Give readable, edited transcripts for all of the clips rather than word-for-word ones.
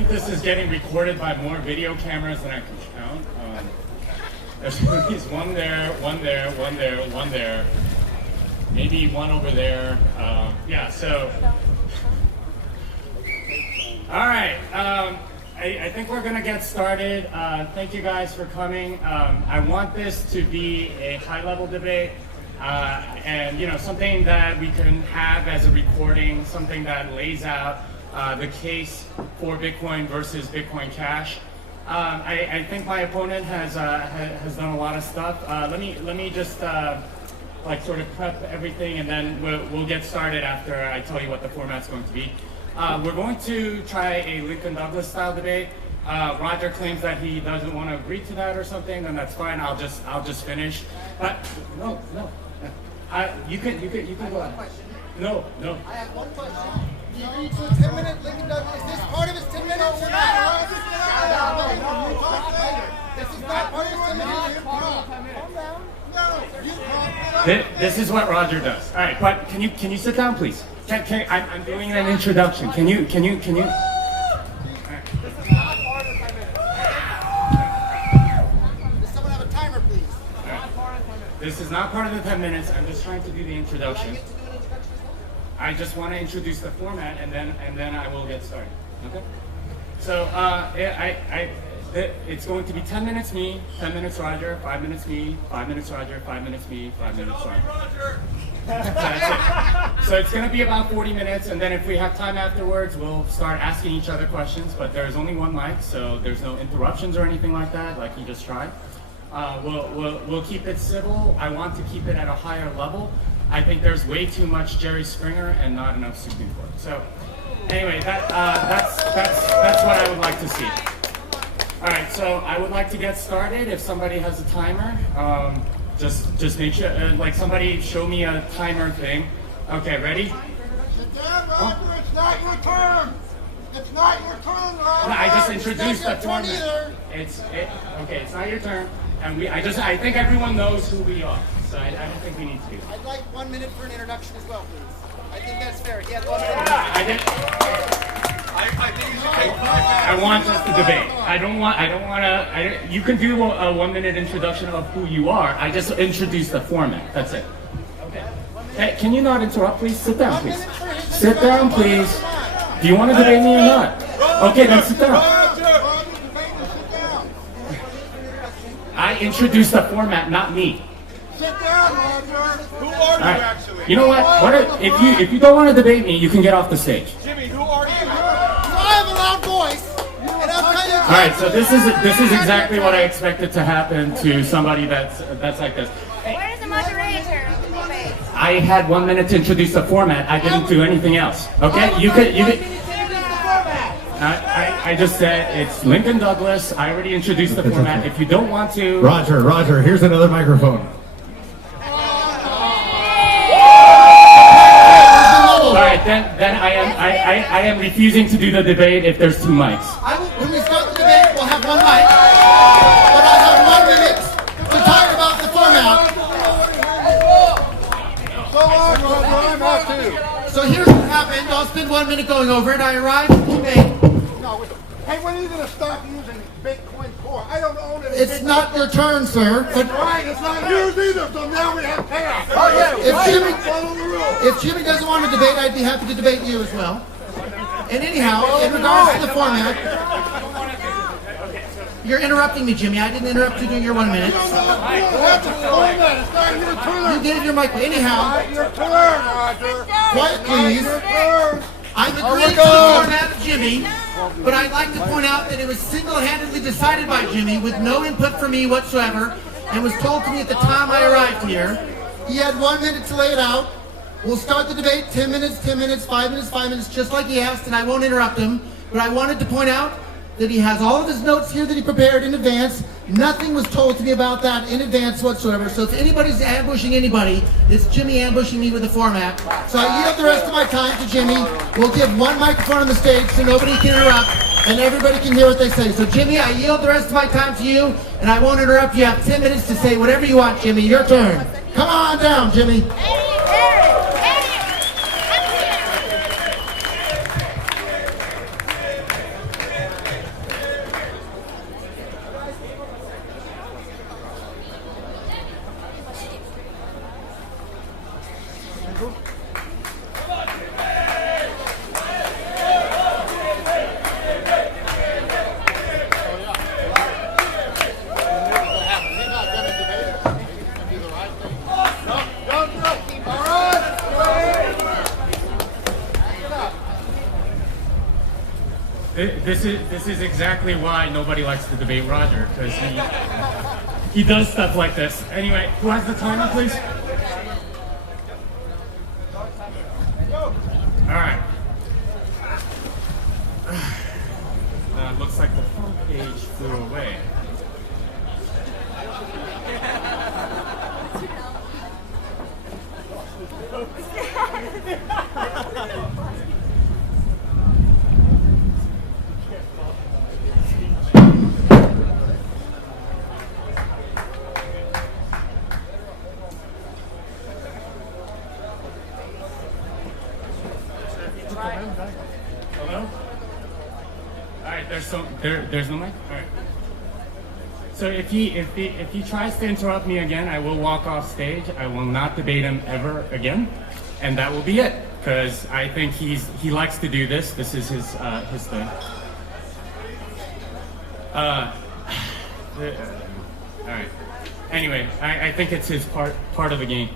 think this is getting recorded by more video cameras than I can count. There's at least one there, one there, one there, one there. Maybe one over there. Yeah, so. All right. I think we're going to get started. Thank you guys for coming. I want this to be a high-level debate. And something that we can have as a recording, something that lays out the case for Bitcoin versus Bitcoin Cash. I think my opponent has done a lot of stuff. Let me just sort of prep everything, and then we'll get started after I tell you what the format's going to be. We're going to try a Lincoln Douglas style debate. Roger claims that he doesn't want to agree to that or something, then that's fine. I'll just finish. But no. You can go on. No. I have one question. Do you agree to a 10-minute Lincoln Douglas? Is this part of his 10 minutes or not? This is not part of his 10 minutes. Calm down. This is what Roger does. All right, but can you sit down, please? I'm doing an introduction. Can you? This is not part of the 10 minutes. Does someone have a timer, please? This is not part of the 10 minutes. I'm just trying to do the introduction. Do I get to do an introduction as well? I just want to introduce the format, and then I will get started. Okay. So it's going to be 10 minutes me, 10 minutes Roger, 5 minutes me, 5 minutes Roger, 5 minutes me, 5 minutes Roger. That's it. So it's going to be about 40 minutes, and then if we have time afterwards, we'll start asking each other questions. But there's only one mic, so there's no interruptions or anything like that, like he just tried. We'll keep it civil. I want to keep it at a higher level. I think there's way too much Jerry Springer and not enough Supreme Court. So anyway, that's what I would like to see. All right, so I would like to get started. If somebody has a timer, just make sure, somebody show me a timer thing. Okay, ready? Sit down, Roger. It's not your turn. It's not your turn, Roger. No, I just introduced the format. It's Okay, it's not your turn. And I think everyone knows who we are. So I don't think we need to. I'd like 1 minute for an introduction as well, please. I think that's fair. He has 1 minute. I think you should take 5 minutes. I want us to debate. I don't want to. You can do a 1 minute introduction of who you are. I just introduced the format. That's it. Okay. Hey, can you not interrupt, please? Sit down, please. Sit down, please. Do you want to debate me or not? Okay, then sit down. I introduced the format, not me. Sit down, Roger. Who are you actually? You know what? If you don't want to debate me, you can get off the stage. Jimmy, who are you? I have a loud voice. And I'm kind of. All right, so this is exactly what I expected to happen to somebody that's like this. Where's the moderator? I had 1 minute to introduce the format. I didn't do anything else. Okay, you could. I just said it's Lincoln Douglas. I already introduced the format. If you don't want to, Roger, here's another microphone. all right, then I am refusing to do the debate if there's 2 mics. When we start the debate, we'll have 1 mic. But I have 1 minute to talk about the format. So here's what happened. I'll spend 1 minute going over it. I arrived at the debate. Hey, when are you going to stop using Bitcoin Core? I don't own it. It's not your turn, sir. But Right, it's not yours either, so now we have chaos. if Jimmy doesn't want to debate, I'd be happy to debate you as well. And anyhow, in regards to the format, you're interrupting me, Jimmy. I didn't interrupt you during your 1 minute. That's a format. It's not your turn. You gave your mic. Anyhow, Not your turn, Roger. quiet, please. Your turn. I'm agreeing to the format of Jimmy, but I'd like to point out that it was single-handedly decided by Jimmy with no input from me whatsoever, and was told to me at the time I arrived here. He had 1 minute to lay it out. We'll start the debate, 10 minutes, 10 minutes, 5 minutes, 5 minutes, just like he asked, and I won't interrupt him. But I wanted to point out that he has all of his notes here that he prepared in advance. Nothing was told to me about that in advance whatsoever. So if anybody's ambushing anybody, it's Jimmy ambushing me with the format. So I yield the rest of my time to Jimmy. We'll give 1 microphone on the stage so nobody can interrupt and everybody can hear what they say. So Jimmy, I yield the rest of my time to you, and I won't interrupt. You have 10 minutes to say whatever you want, Jimmy. Your turn. Come on down, Jimmy. This is exactly why nobody likes to debate Roger, because he does stuff like this. Anyway, who has the timer, please? All right. It looks like the front page flew away. Hello? All right, there's no mic? All right. So if he tries to interrupt me again, I will walk off stage. I will not debate him ever again, and that will be it. Because I think he likes to do this. This is his thing. All right. Anyway, I think it's his part of the game.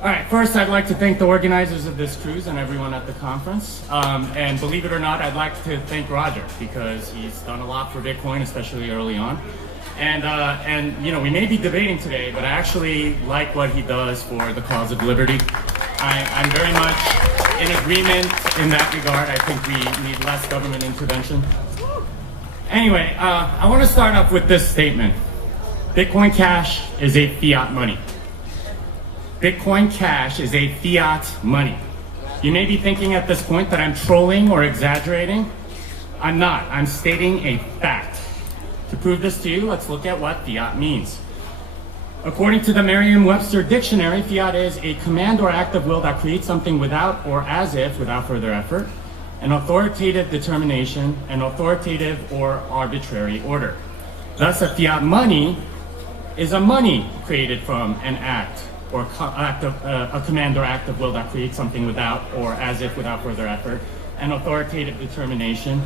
All right, first I'd like to thank the organizers of this cruise and everyone at the conference. And believe it or not, I'd like to thank Roger because he's done a lot for Bitcoin, especially early on. And you know, we may be debating today, but I actually like what he does for the cause of liberty. I'm very much in agreement in that regard. I think we need less government intervention. Anyway, I want to start off with this statement. Bitcoin Cash is a fiat money. Bitcoin Cash is a fiat money. You may be thinking at this point that I'm trolling or exaggerating. I'm not. I'm stating a fact. To prove this to you, let's look at what fiat means. According to the Merriam-Webster dictionary, fiat is a command or act of will that creates something without or as if without further effort, an authoritative determination, an authoritative or arbitrary order. Thus, a fiat money is a money created from an act or a command or act of will that creates something without or as if without further effort, an authoritative determination,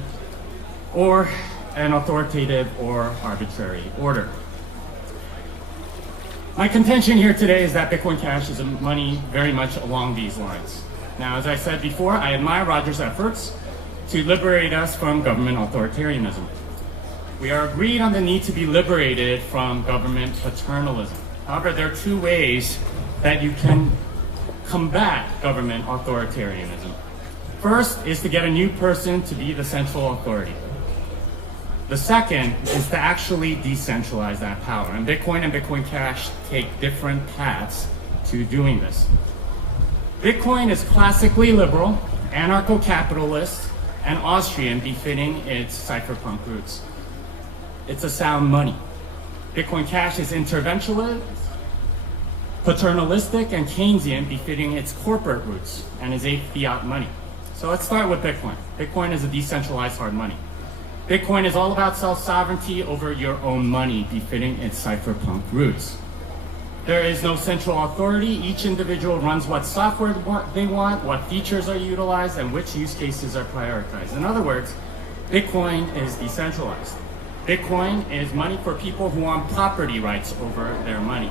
or an authoritative or arbitrary order. My contention here today is that Bitcoin Cash is a money very much along these lines. Now, as I said before, I admire Roger's efforts to liberate us from government authoritarianism. We are agreed on the need to be liberated from government paternalism. However, there are two ways that you can combat government authoritarianism. First is to get a new person to be the central authority. The second is to actually decentralize that power. And Bitcoin Cash take different paths to doing this. Bitcoin is classically liberal, anarcho-capitalist, and Austrian, befitting its cypherpunk roots. It's a sound money. Bitcoin Cash is interventionist, paternalistic, and Keynesian, befitting its corporate roots, and is a fiat money. So let's start with Bitcoin. Bitcoin is a decentralized hard money. Bitcoin is all about self-sovereignty over your own money, befitting its cypherpunk roots. There is no central authority. Each individual runs what software they want, what features are utilized, and which use cases are prioritized. In other words, Bitcoin is decentralized. Bitcoin is money for people who want property rights over their money.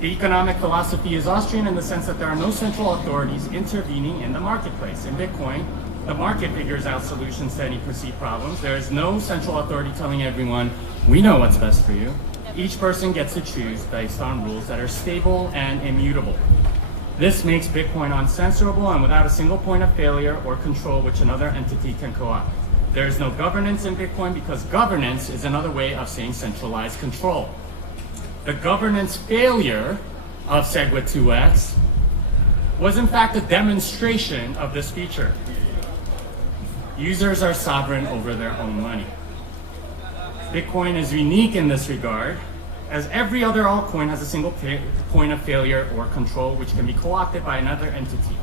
The economic philosophy is Austrian in the sense that there are no central authorities intervening in the marketplace. In Bitcoin, the market figures out solutions to any perceived problems. There is no central authority telling everyone, we know what's best for you. Each person gets to choose based on rules that are stable and immutable. This makes Bitcoin uncensorable and without a single point of failure or control which another entity can co-opt. There is no governance in Bitcoin because governance is another way of saying centralized control. The governance failure of SegWit2x was in fact a demonstration of this feature. Users are sovereign over their own money. Bitcoin is unique in this regard, as every other altcoin has a single point of failure or control which can be co-opted by another entity.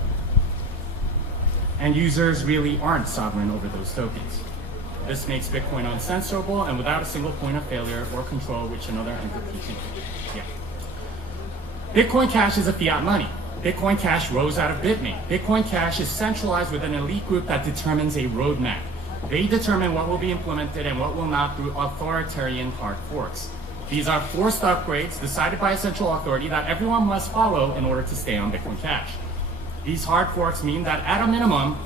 And users really aren't sovereign over those tokens. This makes Bitcoin uncensorable and without a single point of failure or control which another entity can. Yeah. Bitcoin Cash is a fiat money. Bitcoin Cash rose out of Bitmain. Bitcoin Cash is centralized with an elite group that determines a roadmap. They determine what will be implemented and what will not through authoritarian hard forks. These are forced upgrades decided by a central authority that everyone must follow in order to stay on Bitcoin Cash. These hard forks mean that at a minimum,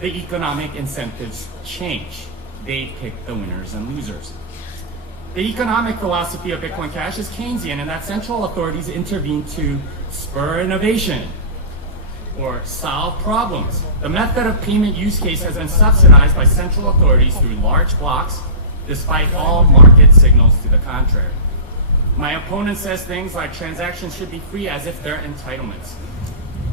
the economic incentives change. They pick the winners and losers. The economic philosophy of Bitcoin Cash is Keynesian in that central authorities intervene to spur innovation or solve problems. The method of payment use case has been subsidized by central authorities through large blocks, despite all market signals to the contrary. My opponent says things like transactions should be free as if they're entitlements.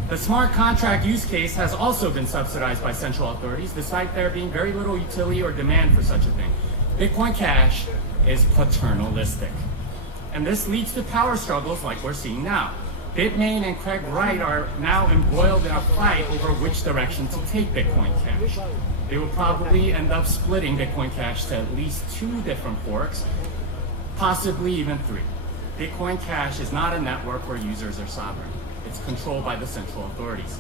The smart contract use case has also been subsidized by central authorities, despite there being very little utility or demand for such a thing. Bitcoin Cash is paternalistic. And this leads to power struggles like we're seeing now. Bitmain and Craig Wright are now embroiled in a fight over which direction to take Bitcoin Cash. They will probably end up splitting Bitcoin Cash to at least 2 different forks, possibly even 3. Bitcoin Cash is not a network where users are sovereign. It's controlled by the central authorities.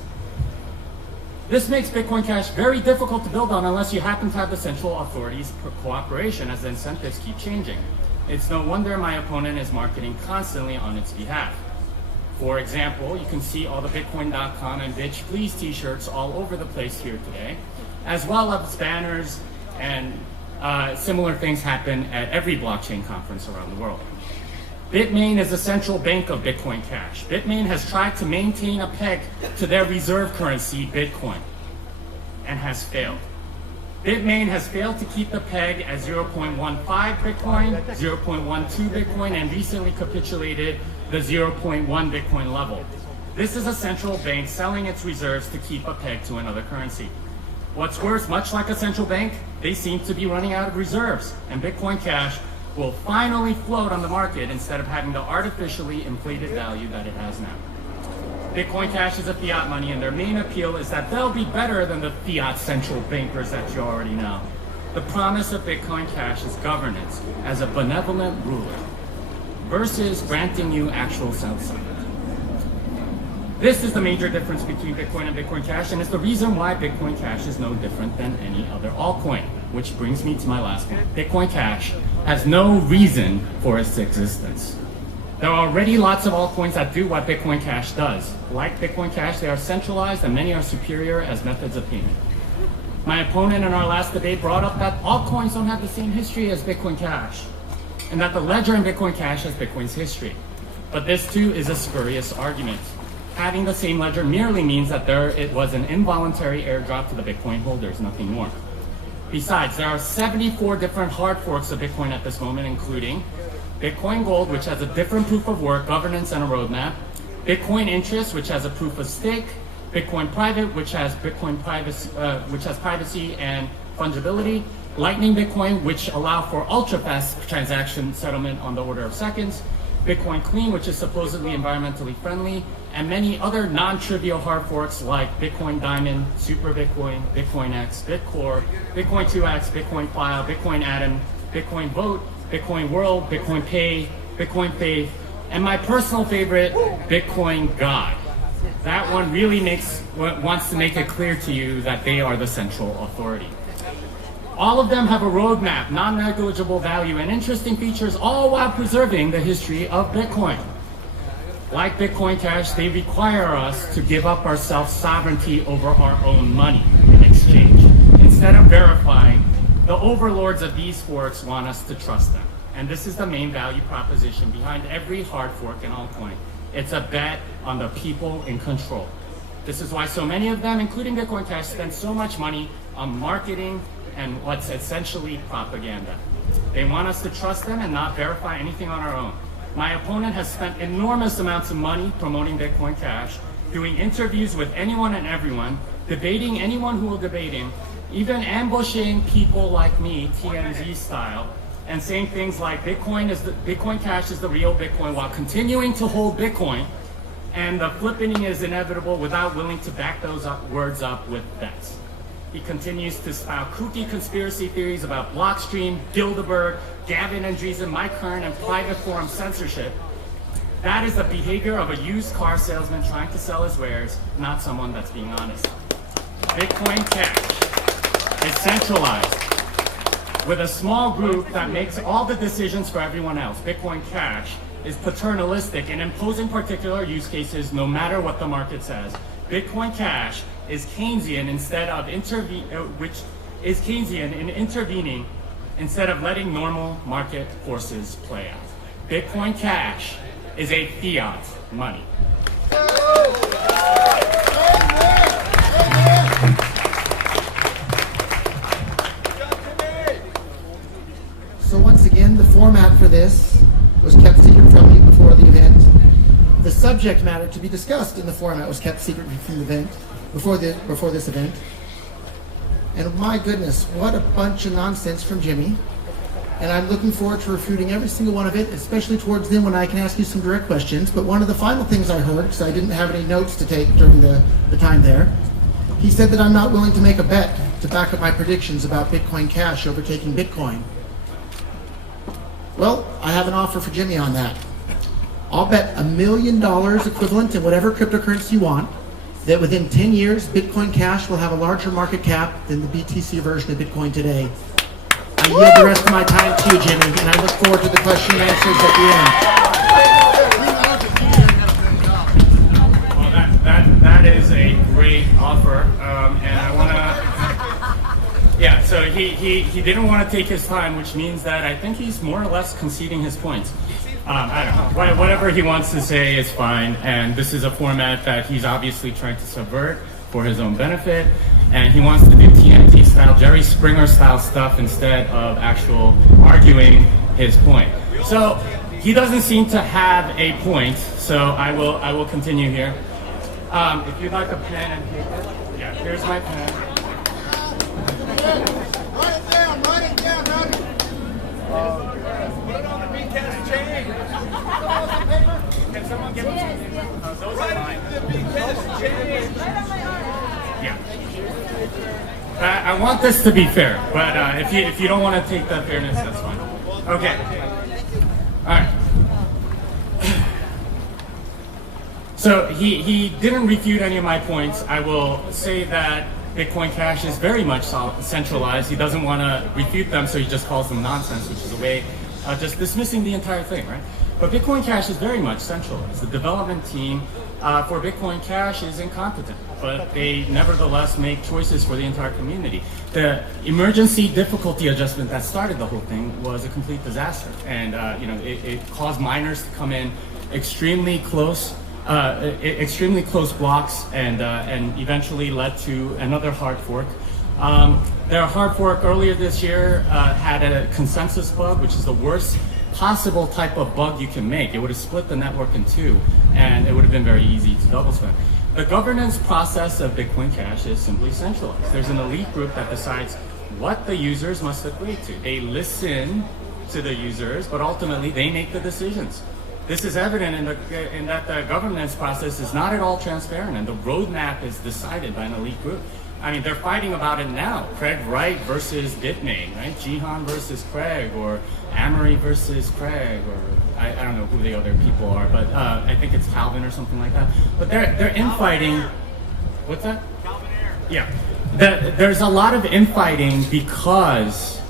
This makes Bitcoin Cash very difficult to build on unless you happen to have the central authorities' cooperation, as the incentives keep changing. It's no wonder my opponent is marketing constantly on its behalf. For example, you can see all the Bitcoin.com and Bitch Please t-shirts all over the place here today, as well as banners and similar things happen at every blockchain conference around the world. Bitmain is the central bank of Bitcoin Cash. Bitmain has tried to maintain a peg to their reserve currency, Bitcoin, and has failed. Bitmain has failed to keep the peg at 0.15 Bitcoin, 0.12 Bitcoin, and recently capitulated the 0.1 Bitcoin level. This is a central bank selling its reserves to keep a peg to another currency. What's worse, much like a central bank, they seem to be running out of reserves, and Bitcoin Cash will finally float on the market instead of having the artificially inflated value that it has now. Bitcoin Cash is a fiat money, and their main appeal is that they'll be better than the fiat central bankers that you already know. The promise of Bitcoin Cash is governance as a benevolent ruler versus granting you actual self-sovereignty. This is the major difference between Bitcoin and Bitcoin Cash, and it's the reason why Bitcoin Cash is no different than any other altcoin, which brings me to my last point. Bitcoin Cash has no reason for its existence. There are already lots of altcoins that do what Bitcoin Cash does. Like Bitcoin Cash, they are centralized and many are superior as methods of payment. My opponent in our last debate brought up that altcoins don't have the same history as Bitcoin Cash, and that the ledger in Bitcoin Cash has Bitcoin's history. But this too is a spurious argument. Having the same ledger merely means that it was an involuntary airdrop to the Bitcoin holders, nothing more. Besides, there are 74 different hard forks of Bitcoin at this moment, including Bitcoin Gold, which has a different proof of work, governance, and a roadmap; Bitcoin Interest, which has a proof of stake; Bitcoin Private, which has privacy and fungibility; Lightning Bitcoin, which allow for ultra-fast transaction settlement on the order of seconds; Bitcoin Clean, which is supposedly environmentally friendly; and many other non-trivial hard forks like Bitcoin Diamond, Super Bitcoin, Bitcoin X, Bitcore, Bitcoin 2X, Bitcoin File, Bitcoin Atom, Bitcoin Vote, Bitcoin World, Bitcoin Pay, Bitcoin Faith, and my personal favorite, Bitcoin God. That one really wants to make it clear to you that they are the central authority. All of them have a roadmap, non-negligible value, and interesting features, all while preserving the history of Bitcoin. Like Bitcoin Cash, they require us to give up our self-sovereignty over our own money in exchange. Instead of verifying, the overlords of these forks want us to trust them. And this is the main value proposition behind every hard fork and altcoin. It's a bet on the people in control. This is why so many of them, including Bitcoin Cash, spend so much money on marketing and what's essentially propaganda. They want us to trust them and not verify anything on our own. My opponent has spent enormous amounts of money promoting Bitcoin Cash, doing interviews with anyone and everyone, debating anyone who will debate him, even ambushing people like me, TMZ style, and saying things like Bitcoin Cash is the real Bitcoin while continuing to hold Bitcoin, and the flippening is inevitable without willing to back those words up with bets. He continues to spout kooky conspiracy theories about Blockstream, Bilderberg, Gavin Andreessen, Mike Hearn, and private forum censorship. That is the behavior of a used car salesman trying to sell his wares, not someone that's being honest. Bitcoin Cash is centralized with a small group that makes all the decisions for everyone else. Bitcoin Cash is paternalistic in imposing particular use cases no matter what the market says. Bitcoin Cash is Keynesian instead of which is Keynesian in intervening instead of letting normal market forces play out. Bitcoin Cash is a fiat money. So once again, the format for this was kept secret from me before the event. The subject matter to be discussed in the format was kept secret from the event, before this event. And my goodness, what a bunch of nonsense from Jimmy. And I'm looking forward to refuting every single one of it, especially towards then when I can ask you some direct questions. But one of the final things I heard, because I didn't have any notes to take during the time there, he said that I'm not willing to make a bet to back up my predictions about Bitcoin Cash overtaking Bitcoin. Well, I have an offer for Jimmy on that. I'll bet $1 million equivalent in whatever cryptocurrency you want that within 10 years, Bitcoin Cash will have a larger market cap than the BTC version of Bitcoin today. I yield the rest of my time to you, Jimmy, and I look forward to the question and answers at Well, that is a great offer, and I want to. Yeah, so he didn't want to take his time, which means that I think he's more or less conceding his points. I don't know. Whatever he wants to say is fine, and this is a format that he's obviously trying to subvert for his own benefit, and he wants to do TMT style, Jerry Springer style stuff instead of actual arguing his point. So he doesn't seem to have a point, so I will continue here. If you'd like a pen and paper, yeah, here's my pen. Write it down, Robbie. Put it on the Bcash chain. Can someone get me some? Those are mine. The Bcash chain. Yeah. I want this to be fair, but if you don't want to take the fairness, that's fine. Okay. All right. So he didn't refute any of my points. I will say that Bitcoin Cash is very much centralized. He doesn't want to refute them, so he just calls them nonsense, which is a way of just dismissing the entire thing, right? But Bitcoin Cash is very much centralized. The development team for Bitcoin Cash is incompetent, but they nevertheless make choices for the entire community. The emergency difficulty adjustment that started the whole thing was a complete disaster, and it caused miners to come in extremely close blocks, and eventually led to another hard fork. Their hard fork earlier this year had a consensus bug, which is the worst possible type of bug you can make. It would have split the network in two, and it would have been very easy to double spend. The governance process of Bitcoin Cash is simply centralized. There's an elite group that decides what the users must agree to. They listen to the users, but ultimately they make the decisions. This is evident in that the governance process is not at all transparent, and the roadmap is decided by an elite group. I mean, they're fighting about it now. Craig Wright versus Bitmain, right? Jihan versus Craig, or Amory versus Craig, or I don't know who the other people are, but I think it's Calvin or something like that. But they're infighting. What's that? Calvin Air. Yeah. There's a lot of infighting because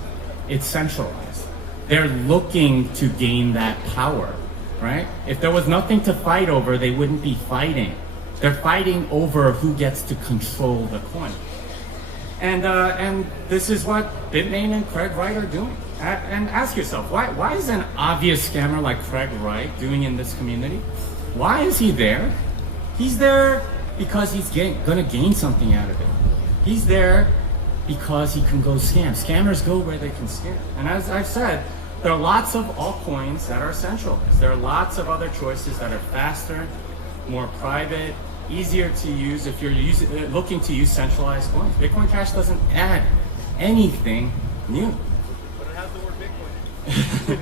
it's centralized. They're looking to gain that power, right? If there was nothing to fight over, they wouldn't be fighting. They're fighting over who gets to control the coin. And this is what Bitmain and Craig Wright are doing. And ask yourself, why is an obvious scammer like Craig Wright doing in this community? Why is he there? He's there because he's going to gain something out of it. He's there because he can go scam. Scammers go where they can scam. And as I've said, there are lots of altcoins that are centralized. There are lots of other choices that are faster, more private, easier to use if you're looking to use centralized coins. Bitcoin Cash doesn't add anything new. But it has the word Bitcoin.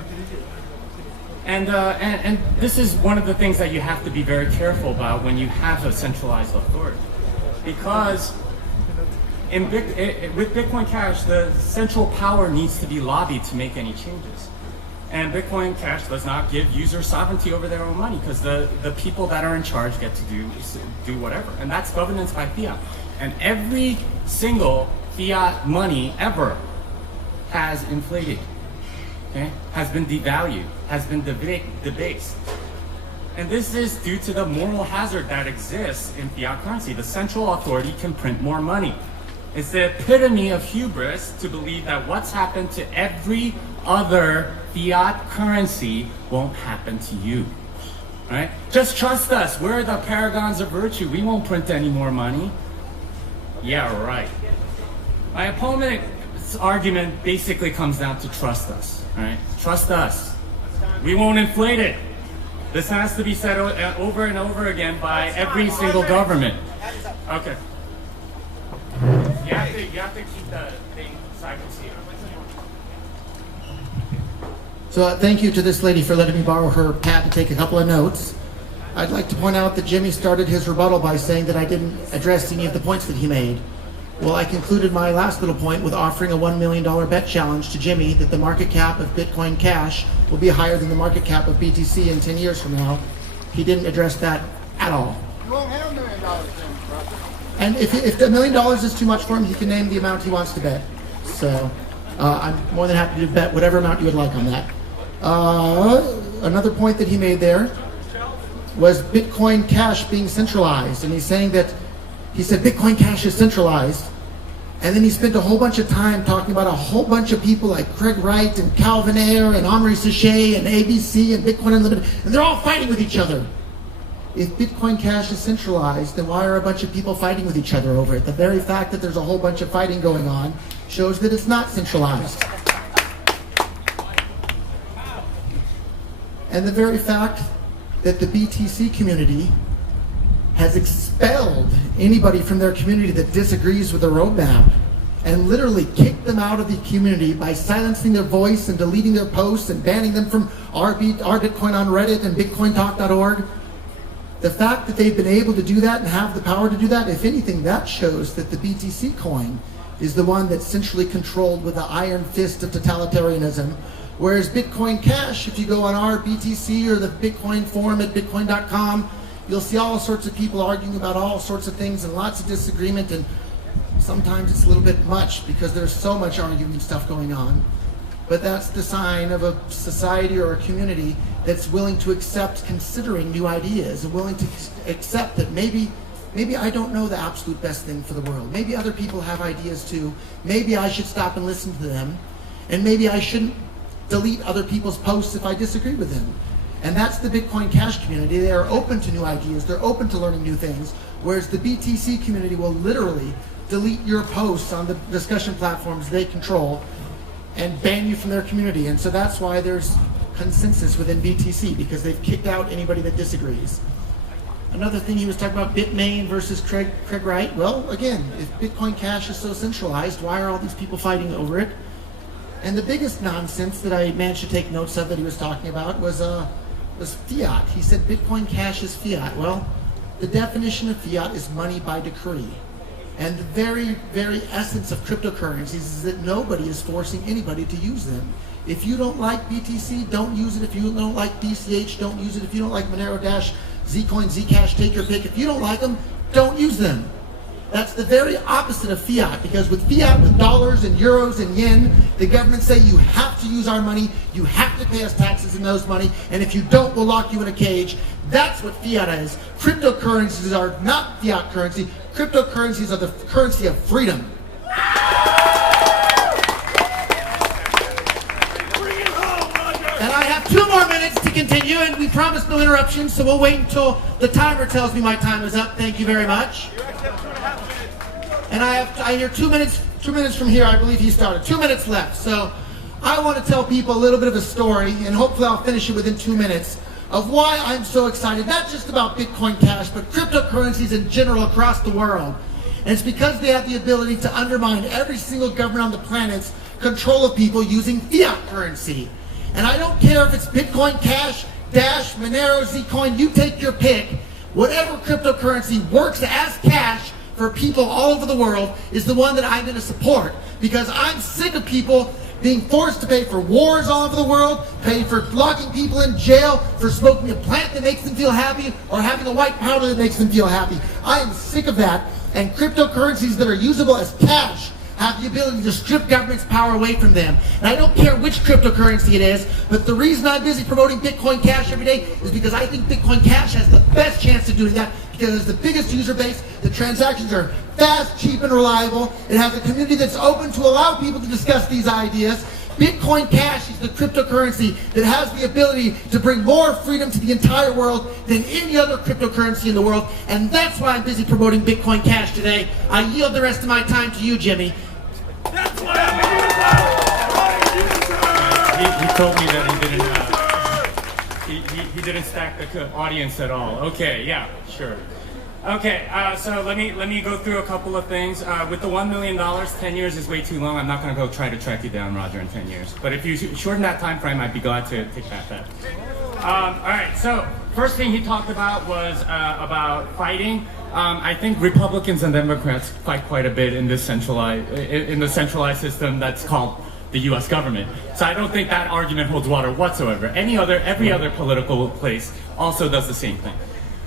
And this is one of the things that you have to be very careful about when you have a centralized authority, because with Bitcoin Cash, the central power needs to be lobbied to make any changes. And Bitcoin Cash does not give users sovereignty over their own money, because the people that are in charge get to do whatever. And that's governance by fiat. And every single fiat money ever has inflated, okay? Has been devalued, has been debased. And this is due to the moral hazard that exists in fiat currency. The central authority can print more money. It's the epitome of hubris to believe that what's happened to every other fiat currency won't happen to you. Right? Just trust us. We're the paragons of virtue. We won't print any more money. Yeah, right. My opponent's argument basically comes down to trust us. Right? Trust us. We won't inflate it. This has to be said over and over again by every single government. Okay. You have to keep the thing so I can see it. So thank you to this lady for letting me borrow her pad to take a couple of notes. I'd like to point out that Jimmy started his rebuttal by saying that I didn't address any of the points that he made. Well, I concluded my last little point with offering a $1 million bet challenge to Jimmy that the market cap of Bitcoin Cash will be higher than the market cap of BTC in 10 years from now. He didn't address that at all. You won't have $1 million, brother. And if $1 million is too much for him, he can name the amount he wants to bet. So I'm more than happy to bet whatever amount you would like on that. Another point that he made there was Bitcoin Cash being centralized. And he's saying that, he said Bitcoin Cash is centralized. And then he spent a whole bunch of time talking about a whole bunch of people like Craig Wright and Calvin Ayre and Omri Sachet and ABC and Bitcoin Unlimited. And they're all fighting with each other. If Bitcoin Cash is centralized, then why are a bunch of people fighting with each other over it? The very fact that there's a whole bunch of fighting going on shows that it's not centralized. And the very fact that the BTC community has expelled anybody from their community that disagrees with the roadmap and literally kicked them out of the community by silencing their voice and deleting their posts and banning them from our Bitcoin on Reddit and BitcoinTalk.org. The fact that they've been able to do that and have the power to do that, if anything, that shows that the BTC coin is the one that's centrally controlled with the iron fist of totalitarianism. Whereas Bitcoin Cash, if you go on our BTC or the Bitcoin forum at bitcoin.com, you'll see all sorts of people arguing about all sorts of things and lots of disagreement, and sometimes it's a little bit much because there's so much arguing stuff going on. But that's the sign of a society or a community that's willing to accept considering new ideas and willing to accept that maybe I don't know the absolute best thing for the world. Maybe other people have ideas too. Maybe I should stop and listen to them. And maybe I shouldn't delete other people's posts if I disagree with them. And that's the Bitcoin Cash community. They are open to new ideas. They're open to learning new things. Whereas the BTC community will literally delete your posts on the discussion platforms they control and ban you from their community. And so that's why there's consensus within BTC, because they've kicked out anybody that disagrees. Another thing he was talking about, Bitmain versus Craig Wright. Well, again, if Bitcoin Cash is so centralized, why are all these people fighting over it? And the biggest nonsense that I managed to take notes of that he was talking about was fiat. He said Bitcoin Cash is fiat. Well, the definition of fiat is money by decree. And the very, very essence of cryptocurrencies is that nobody is forcing anybody to use them. If you don't like BTC, don't use it. If you don't like BCH, don't use it. If you don't like Monero Dash, Zcoin, Zcash, take your pick. If you don't like them, don't use them. That's the very opposite of fiat, because with fiat, with dollars and euros and yen, the government say you have to use our money, you have to pay us taxes in those money, and if you don't, we'll lock you in a cage. That's what fiat is. Cryptocurrencies are not fiat currency. Cryptocurrencies are the currency of freedom. And I have 2 more minutes to continue, and we promised no interruptions, so we'll wait until the timer tells me my time is up. Thank you very much. And I hear 2 minutes from here, I believe he started. 2 minutes left. So I want to tell people a little bit of a story, and hopefully I'll finish it within 2 minutes, of why I'm so excited, not just about Bitcoin Cash, but cryptocurrencies in general across the world. And it's because they have the ability to undermine every single government on the planet's control of people using fiat currency. And I don't care if it's Bitcoin Cash, Dash, Monero, Zcoin, you take your pick. Whatever cryptocurrency works as cash for people all over the world is the one that I'm going to support, because I'm sick of people being forced to pay for wars all over the world, paying for locking people in jail for smoking a plant that makes them feel happy, or having a white powder that makes them feel happy. I am sick of that, and cryptocurrencies that are usable as cash have the ability to strip government's power away from them. And I don't care which cryptocurrency it is, but the reason I'm busy promoting Bitcoin Cash every day is because I think Bitcoin Cash has the best chance of doing that, because it's the biggest user base, the transactions are fast, cheap, and reliable. It has a community that's open to allow people to discuss these ideas. Bitcoin Cash is the cryptocurrency that has the ability to bring more freedom to the entire world than any other cryptocurrency in the world, and that's why I'm busy promoting Bitcoin Cash today. I yield the rest of my time to you, Jimmy. That's what I'm He told me that he didn't stack the audience at all. Okay, yeah, sure. Okay, so let me go through a couple of things. With the $1 million, 10 years is way too long. I'm not going to go try to track you down, Roger, in 10 years. But if you shorten that time frame, I'd be glad to take that bet. All right, so first thing he talked about was about fighting. I think Republicans and Democrats fight quite a bit in this centralized system that's called the U.S. government. So I don't think that argument holds water whatsoever. Every other political place also does the same thing.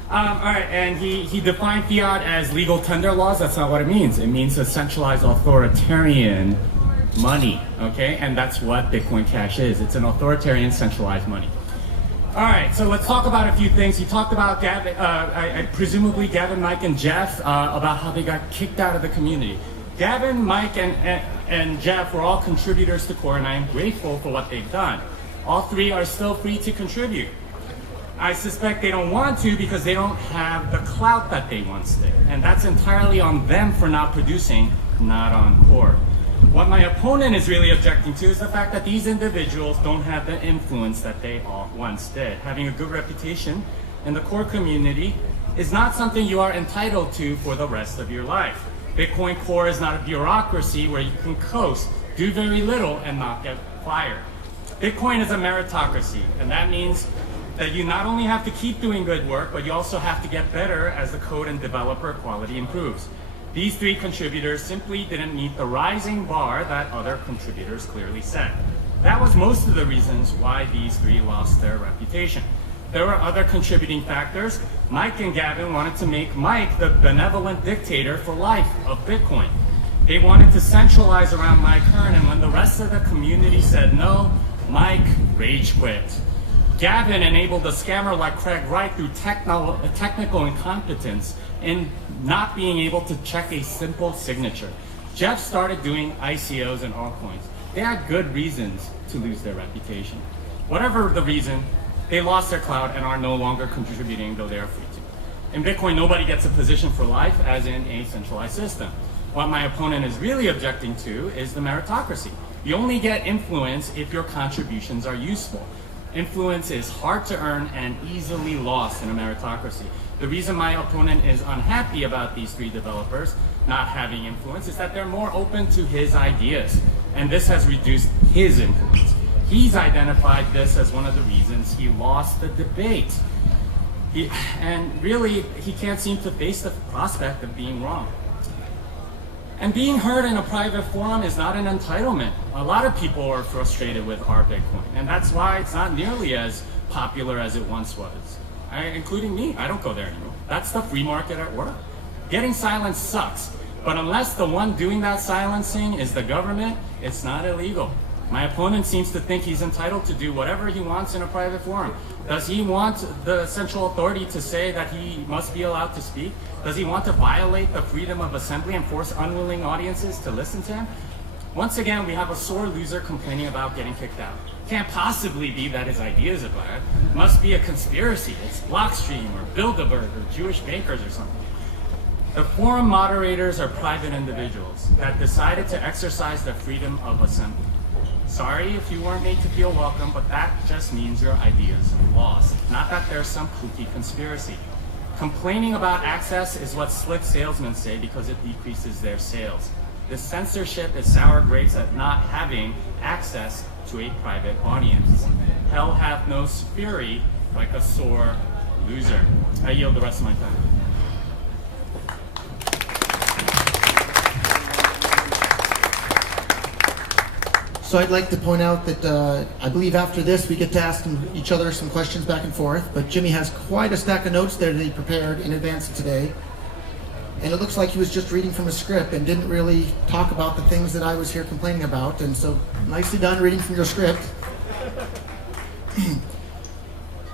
All right, and he defined fiat as legal tender laws. That's not what it means. It means a centralized authoritarian money, okay? And that's what Bitcoin Cash is. It's an authoritarian centralized money. All right, so let's talk about a few things. He talked about presumably Gavin, Mike, and Jeff about how they got kicked out of the community. Gavin, Mike, and Jeff were all contributors to Core, and I am grateful for what they've done. All three are still free to contribute. I suspect they don't want to because they don't have the clout that they once did. And that's entirely on them for not producing, not on Core. What my opponent is really objecting to is the fact that these individuals don't have the influence that they all once did. Having a good reputation in the Core community is not something you are entitled to for the rest of your life. Bitcoin Core is not a bureaucracy where you can coast, do very little, and not get fired. Bitcoin is a meritocracy, and that means that you not only have to keep doing good work, but you also have to get better as the code and developer quality improves. These three contributors simply didn't meet the rising bar that other contributors clearly set. That was most of the reasons why these three lost their reputation. There were other contributing factors. Mike and Gavin wanted to make Mike the benevolent dictator for life of Bitcoin. They wanted to centralize around Mike Hearn, and when the rest of the community said no, Mike rage quit. Gavin enabled a scammer like Craig Wright through technical incompetence in not being able to check a simple signature. Jeff started doing ICOs and altcoins. They had good reasons to lose their reputation. Whatever the reason, they lost their clout and are no longer contributing, though they are free to. In Bitcoin, nobody gets a position for life, as in a centralized system. What my opponent is really objecting to is the meritocracy. You only get influence if your contributions are useful. Influence is hard to earn and easily lost in a meritocracy. The reason my opponent is unhappy about these three developers not having influence is that they're more open to his ideas, and this has reduced his influence. He's identified this as one of the reasons he lost the debate. And really, he can't seem to face the prospect of being wrong. And being heard in a private forum is not an entitlement. A lot of people are frustrated with our Bitcoin, and that's why it's not nearly as popular as it once was. Including me, I don't go there anymore. That's the free market at work. Getting silence sucks, but unless the one doing that silencing is the government, it's not illegal. My opponent seems to think he's entitled to do whatever he wants in a private forum. Does he want the central authority to say that he must be allowed to speak? Does he want to violate the freedom of assembly and force unwilling audiences to listen to him? Once again, we have a sore loser complaining about getting kicked out. Can't possibly be that his ideas are bad. Must be a conspiracy. It's Blockstream or Bilderberg or Jewish bakers or something. The forum moderators are private individuals that decided to exercise their freedom of assembly. Sorry if you weren't made to feel welcome, but that just means your ideas are lost. Not that there's some kooky conspiracy. Complaining about access is what slick salesmen say because it decreases their sales. The censorship is sour grapes at not having access to a private audience. Hell hath no fury like a sore loser. I yield the rest of my time. So I'd like to point out that I believe after this we get to ask each other some questions back and forth, but Jimmy has quite a stack of notes there that he prepared in advance of today. And it looks like he was just reading from a script and didn't really talk about the things that I was here complaining about. And so, nicely done reading from your script.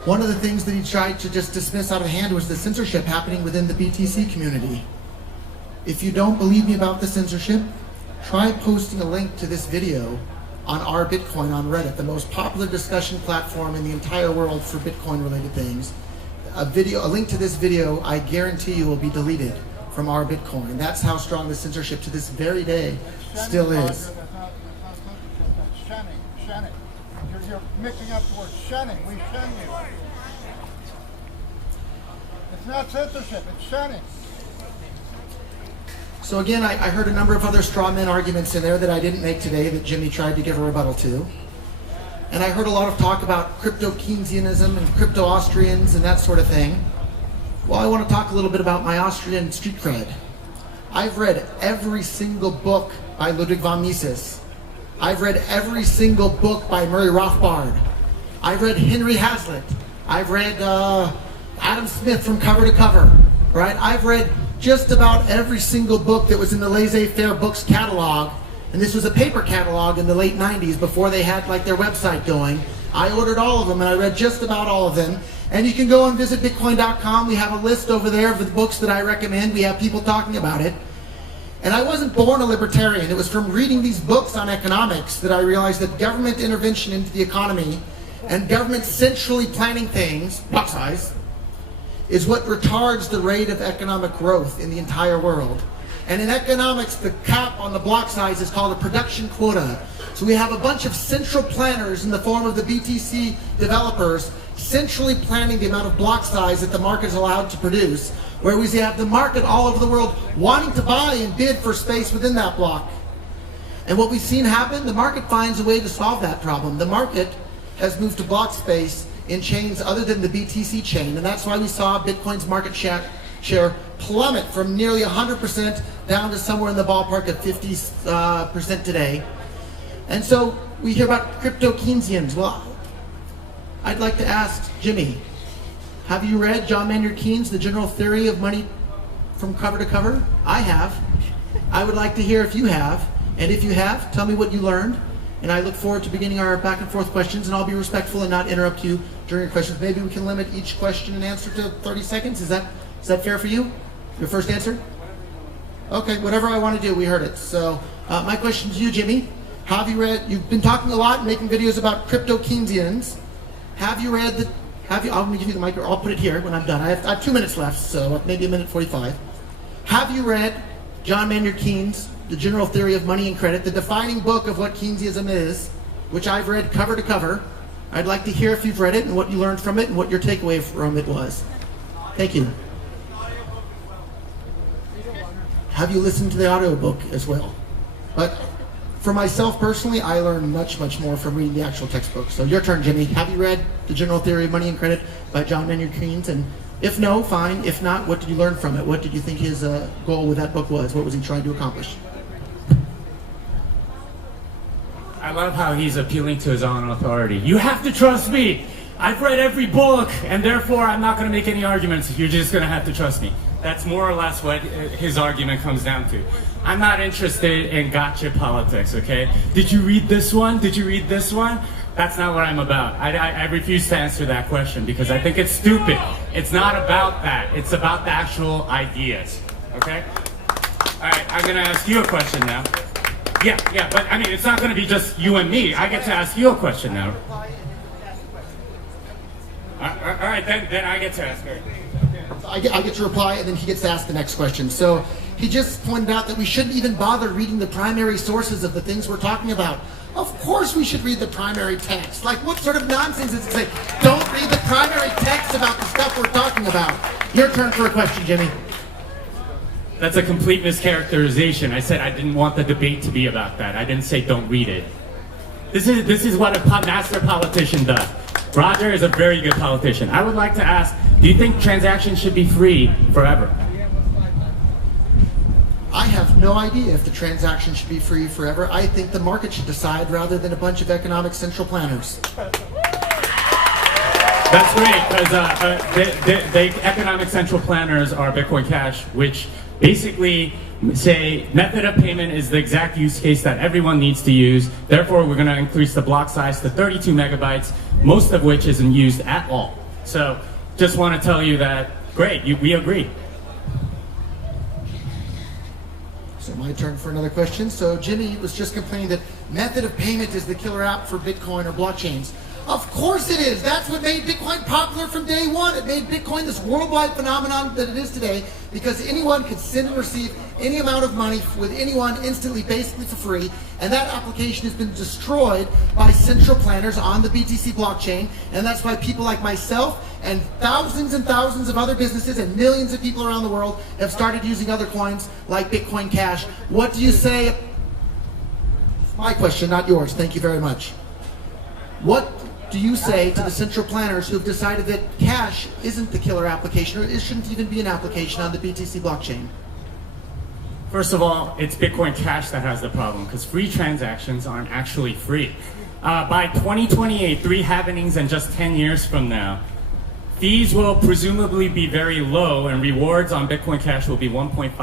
One of the things that he tried to just dismiss out of hand was the censorship happening within the BTC community. If you don't believe me about the censorship, try posting a link to this video on Our Bitcoin on Reddit, the most popular discussion platform in the entire world for Bitcoin related things. A link to this video, I guarantee you, will be deleted from Our Bitcoin. That's how strong the censorship to this very day still is. That's not censorship, that's shunning. Shunning. You're mixing up the word shunning. We shun you. It's not censorship, it's shunning. So again, I heard a number of other straw man arguments in there that I didn't make today that Jimmy tried to give a rebuttal to. And I heard a lot of talk about crypto Keynesianism and crypto Austrians and that sort of thing. Well, I want to talk a little bit about my Austrian street cred. I've read every single book by Ludwig von Mises. I've read every single book by Murray Rothbard. I've read Henry Hazlitt. I've read Adam Smith from cover to cover, right? I've read just about every single book that was in the Laissez-Faire Books catalog. And this was a paper catalog in the late 90s before they had like their website going. I ordered all of them and I read just about all of them. And you can go and visit Bitcoin.com. We have a list over there of the books that I recommend. We have people talking about it. And I wasn't born a libertarian. It was from reading these books on economics that I realized that government intervention into the economy and government centrally planning things, block size, is what retards the rate of economic growth in the entire world. And in economics, the cap on the block size is called a production quota. So we have a bunch of central planners in the form of the BTC developers centrally planning the amount of block size that the market is allowed to produce, where we have the market all over the world wanting to buy and bid for space within that block. And what we've seen happen, the market finds a way to solve that problem. The market has moved to block space in chains other than the BTC chain, and that's why we saw Bitcoin's market share plummet from nearly 100% down to somewhere in the ballpark of 50% today. And so we hear about crypto Keynesians. Well, I'd like to ask Jimmy, have you read John Maynard Keynes' The General Theory of Money from cover to cover? I have. I would like to hear if you have. And if you have, tell me what you learned. And I look forward to beginning our back and forth questions, and I'll be respectful and not interrupt you during your questions. Maybe we can limit each question and answer to 30 seconds. Is that fair for you? Your first answer? Okay, whatever I want to do, we heard it. So my question to you, Jimmy, have you read, you've been talking a lot and making videos about crypto Keynesians. Have you read I'll give you the mic, or I'll put it here when I'm done. I have 2 minutes left, so maybe a minute 45. Have you read John Maynard Keynes' The General Theory of Money and Credit, the defining book of what Keynesianism is, which I've read cover to cover? I'd like to hear if you've read it and what you learned from it and what your takeaway from it was. Thank you. Have you listened to the audiobook as well? But for myself personally, I learned much, much more from reading the actual textbook. So your turn, Jimmy. Have you read The General Theory of Money and Credit by John Maynard Keynes? And if no, fine. If not, what did you learn from it? What did you think his goal with that book was? What was he trying to accomplish? I love how he's appealing to his own authority. You have to trust me. I've read every book, and therefore I'm not going to make any arguments. You're just going to have to trust me. That's more or less what his argument comes down to. I'm not interested in gotcha politics, okay? Did you read this one? Did you read this one? That's not what I'm about. I refuse to answer that question because I think it's stupid. It's not about that. It's about the actual ideas, okay? All right, I'm going to ask you a question now. Yeah, but I mean, it's not going to be just you and me. I get to ask you a question now. All right, then I get to ask her. I get to reply, and then he gets to ask the next question. So he just pointed out that we shouldn't even bother reading the primary sources of the things we're talking about. Of course we should read the primary text. Like, what sort of nonsense is it to say, don't read the primary text about the stuff we're talking about? Your turn for a question, Jimmy. That's a complete mischaracterization. I said I didn't want the debate to be about that. I didn't say don't read it. This is what a master politician does. Roger is a very good politician. I would like to ask, do you think transactions should be free forever? I have no idea if the transaction should be free forever. I think the market should decide rather than a bunch of economic central planners. That's great, because the economic central planners are Bitcoin Cash, which basically say method of payment is the exact use case that everyone needs to use. Therefore, we're going to increase the block size to 32 megabytes, most of which isn't used at all. So just want to tell you that, great, we agree. So my turn for another question. So Jimmy was just complaining that method of payment is the killer app for Bitcoin or blockchains. Of course it is. That's what made Bitcoin popular from day one. It made Bitcoin this worldwide phenomenon that it is today because anyone could send and receive any amount of money with anyone instantly, basically for free. And that application has been destroyed by central planners on the BTC blockchain. And that's why people like myself and thousands of other businesses and millions of people around the world have started using other coins like Bitcoin Cash. What do you say? It's my question, not yours. Thank you very much. What do you say to the central planners who have decided that Cash isn't the killer application, or it shouldn't even be an application on the BTC blockchain? First of all, it's Bitcoin Cash that has the problem because free transactions aren't actually free. By 2028, 3 happenings and just 10 years from now, fees will presumably be very low and rewards on Bitcoin Cash will be 1.56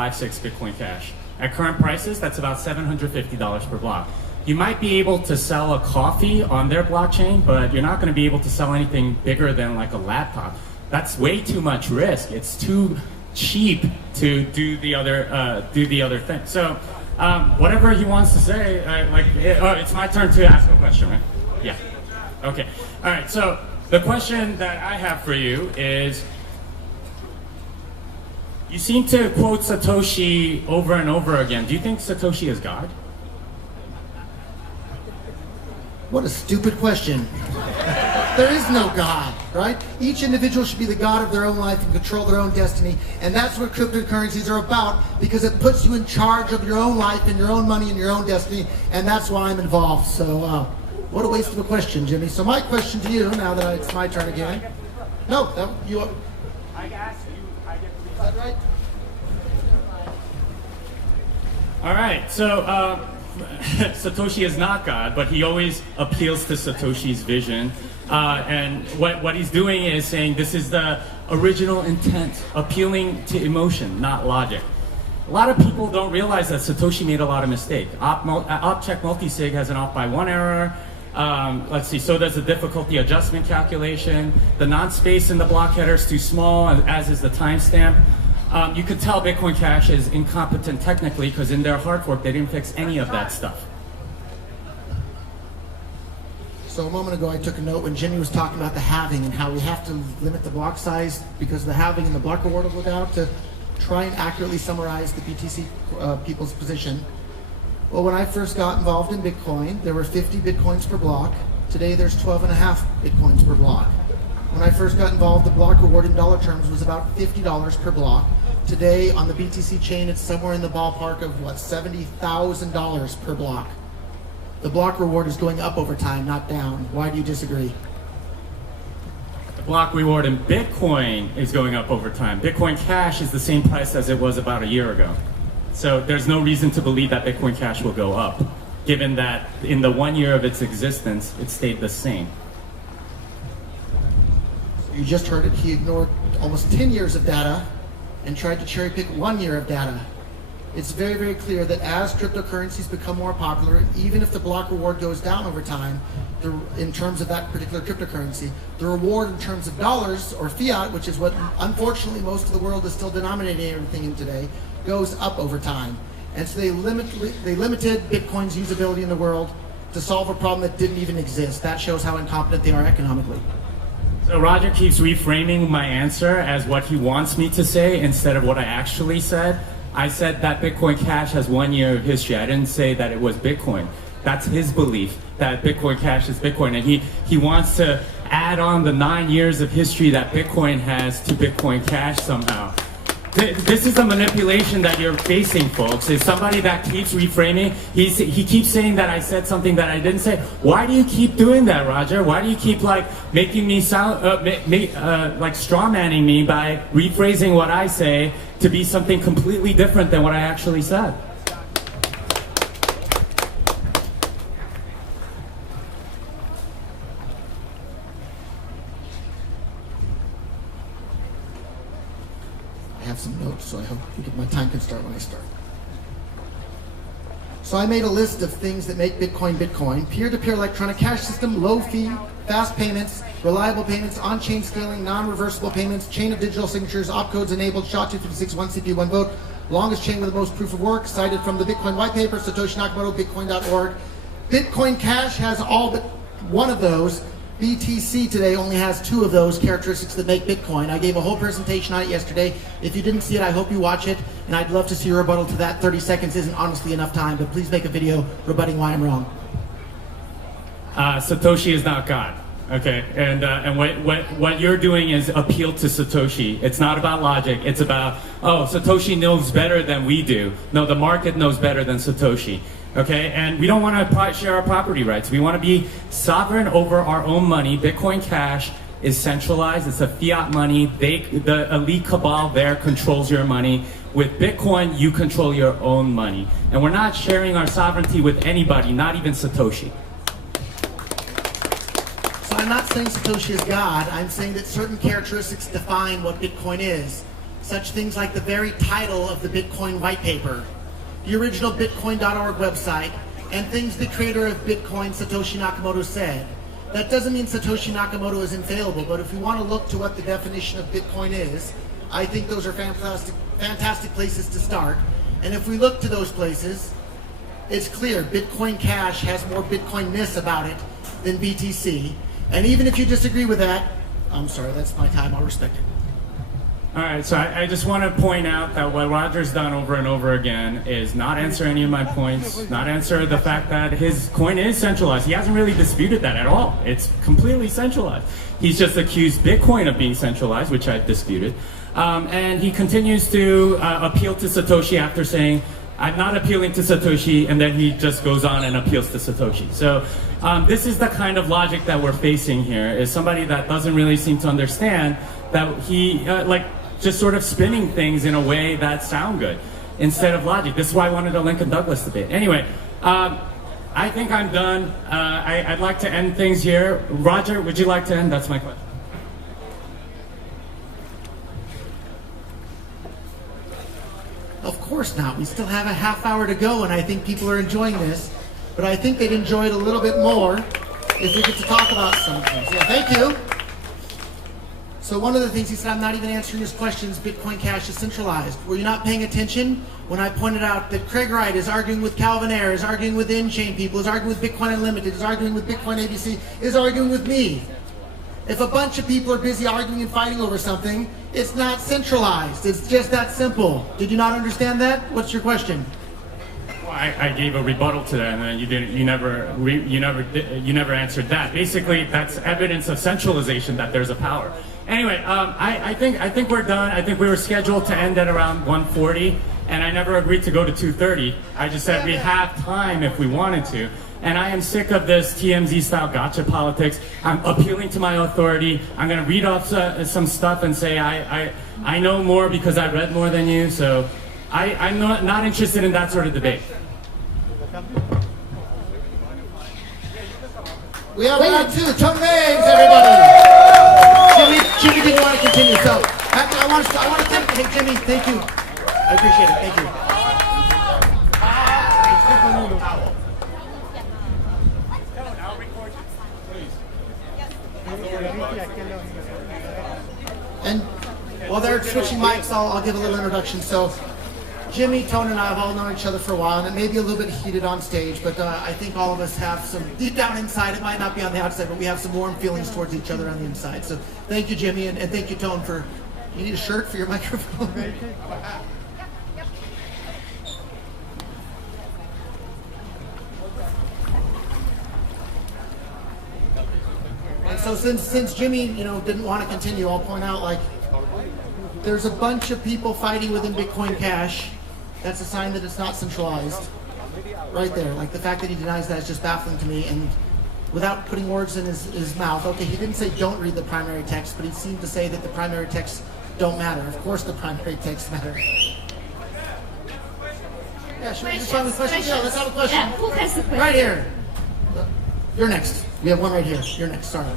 Bitcoin Cash. At current prices, that's about $750 per block. You might be able to sell a coffee on their blockchain, but you're not going to be able to sell anything bigger than like a laptop. That's way too much risk. It's too cheap to do the other thing. So whatever he wants to say, it's my turn to ask a question, right? Yeah. Okay. All right. So the question that I have for you is, you seem to quote Satoshi over and over again. Do you think Satoshi is God? What a stupid question. There is no God, right? Each individual should be the God of their own life and control their own destiny. And that's what cryptocurrencies are about, because it puts you in charge of your own life and your own money and your own destiny. And that's why I'm involved. So what a waste of a question, Jimmy. So my question to you, now that it's my turn again. No, you. I asked you, I get to be. Is that right? All right, so Satoshi is not God, but he always appeals to Satoshi's vision. And what he's doing is saying this is the original intent, appealing to emotion, not logic. A lot of people don't realize that Satoshi made a lot of mistakes. Op-check multisig has an off by 1 error. Let's see, so does the difficulty adjustment calculation. The non-space in the block header is too small, as is the timestamp. You could tell Bitcoin Cash is incompetent technically because in their hard fork they didn't fix any of that stuff. So a moment ago I took a note when Jimmy was talking about the halving and how we have to limit the block size because the halving and the block reward will go down to try and accurately summarize the BTC people's position. Well, when I first got involved in Bitcoin, there were 50 Bitcoins per block. Today there's 12.5 Bitcoins per block. When I first got involved, the block reward in dollar terms was about $50 per block. Today on the BTC chain, it's somewhere in the ballpark of what, $70,000 per block. The block reward is going up over time, not down. Why do you disagree? The block reward in Bitcoin is going up over time. Bitcoin Cash is the same price as it was about a year ago. So there's no reason to believe that Bitcoin Cash will go up, given that in the 1 year of its existence, it stayed the same. You just heard it, he ignored almost 10 years of data and tried to cherry pick 1 year of data. It's very, very clear that as cryptocurrencies become more popular, even if the block reward goes down over time, in terms of that particular cryptocurrency, the reward in terms of dollars or fiat, which is what unfortunately most of the world is still denominating everything in today, goes up over time. And so they limited Bitcoin's usability in the world to solve a problem that didn't even exist. That shows how incompetent they are economically. So Roger keeps reframing my answer as what he wants me to say instead of what I actually said. I said that Bitcoin Cash has 1 year of history. I didn't say that it was Bitcoin. That's his belief, that Bitcoin Cash is Bitcoin. And he wants to add on the 9 years of history that Bitcoin has to Bitcoin Cash somehow. This is a manipulation that you're facing, folks. Is somebody that keeps reframing. He keeps saying that I said something that I didn't say. Why do you keep doing that, Roger? Why do you keep making me sound like strawmanning me by rephrasing what I say to be something completely different than what I actually said? I have have some notes, so I hope my time can start when I start. So I made a list of things that make Bitcoin Bitcoin. Peer-to-peer electronic cash system, low fee, fast payments, reliable payments, on-chain scaling, non-reversible payments, chain of digital signatures, opcodes enabled, SHA-256, one CPU, one vote, longest chain with the most proof of work, cited from the Bitcoin white paper, Satoshi Nakamoto, bitcoin.org. Bitcoin Cash has all but one of those. BTC today only has 2 of those characteristics that make Bitcoin. I gave a whole presentation on it yesterday. If you didn't see it, I hope you watch it, and I'd love to see your rebuttal to that. 30 seconds isn't honestly enough time, but please make a video rebutting why I'm wrong. Satoshi is not God. Okay, and what you're doing is appeal to Satoshi. It's not about logic. It's about, oh, Satoshi knows better than we do. No, the market knows better than Satoshi. Okay, and we don't want to share our property rights. We want to be sovereign over our own money. Bitcoin Cash is centralized. It's a fiat money. The elite cabal there controls your money. With Bitcoin, you control your own money. And we're not sharing our sovereignty with anybody, not even Satoshi. So I'm not saying Satoshi is God. I'm saying that certain characteristics define what Bitcoin is. Such things like the very title of the Bitcoin white paper, the original Bitcoin.org website, and things the creator of Bitcoin, Satoshi Nakamoto, said. That doesn't mean Satoshi Nakamoto is infallible, but if we want to look to what the definition of Bitcoin is, I think those are fantastic places to start. And if we look to those places, it's clear Bitcoin Cash has more Bitcoin-ness about it than BTC. And even if you disagree with that, I'm sorry, that's my time, I'll respect it. All right, so I just want to point out that what Roger's done over and over again is not answer any of my points, not answer the fact that his coin is centralized. He hasn't really disputed that at all. It's completely centralized. He's just accused Bitcoin of being centralized, which I disputed. And he continues to appeal to Satoshi after saying, I'm not appealing to Satoshi, and then he just goes on and appeals to Satoshi. So this is the kind of logic that we're facing here, is somebody that doesn't really seem to understand that he, just sort of spinning things in a way that sound good instead of logic. This is why I wanted a Lincoln Douglas debate. Anyway, I think I'm done. I'd like to end things here. Roger, would you like to end? That's my question. Of course not. We still have a half hour to go, and I think people are enjoying this. But I think they'd enjoy it a little bit more if we get to talk about some things. Yeah, thank you. So one of the things he said, I'm not even answering his questions, Bitcoin Cash is centralized. Were you not paying attention when I pointed out that Craig Wright is arguing with Calvin Ayre, is arguing with in-chain people, is arguing with Bitcoin Unlimited, is arguing with Bitcoin ABC, is arguing with me? If a bunch of people are busy arguing and fighting over something, it's not centralized. It's just that simple. Did you not understand that? What's your question? Well, I gave a rebuttal to that, and then you never answered that. Basically, that's evidence of centralization, that there's a power. Anyway, I think we're done. I think we were scheduled to end at around 1:40, and I never agreed to go to 2:30. I just said we have time if we wanted to. And I am sick of this TMZ-style gotcha politics. I'm appealing to my authority. I'm going to read off some stuff and say I know more because I read more than you. So I'm not interested in that sort of debate. We have round 2. Tom Vays, everybody. Jimmy didn't want to continue, so I want to thank you. Hey, Jimmy, thank you. I appreciate it. Thank you. And while they're switching mics, I'll give a little introduction. So Jimmy, Tone, and I have all known each other for a while, and it may be a little bit heated on stage, but I think all of us have some, deep down inside, it might not be on the outside, but we have some warm feelings towards each other on the inside. So thank you, Jimmy, and thank you, Tone, for, you need a shirt for your microphone? And so since Jimmy, didn't want to continue, I'll point out, there's a bunch of people fighting within Bitcoin Cash. That's a sign that it's not centralized. Right there. The fact that he denies that is just baffling to me. And without putting words in his mouth, okay, he didn't say don't read the primary text, but he seemed to say that the primary texts don't matter. Of course the primary texts matter. Yeah, should we just have a question? Yeah, let's have a question. Yeah, who has the question? Right here. You're next. We have one right here. You're next. Sorry.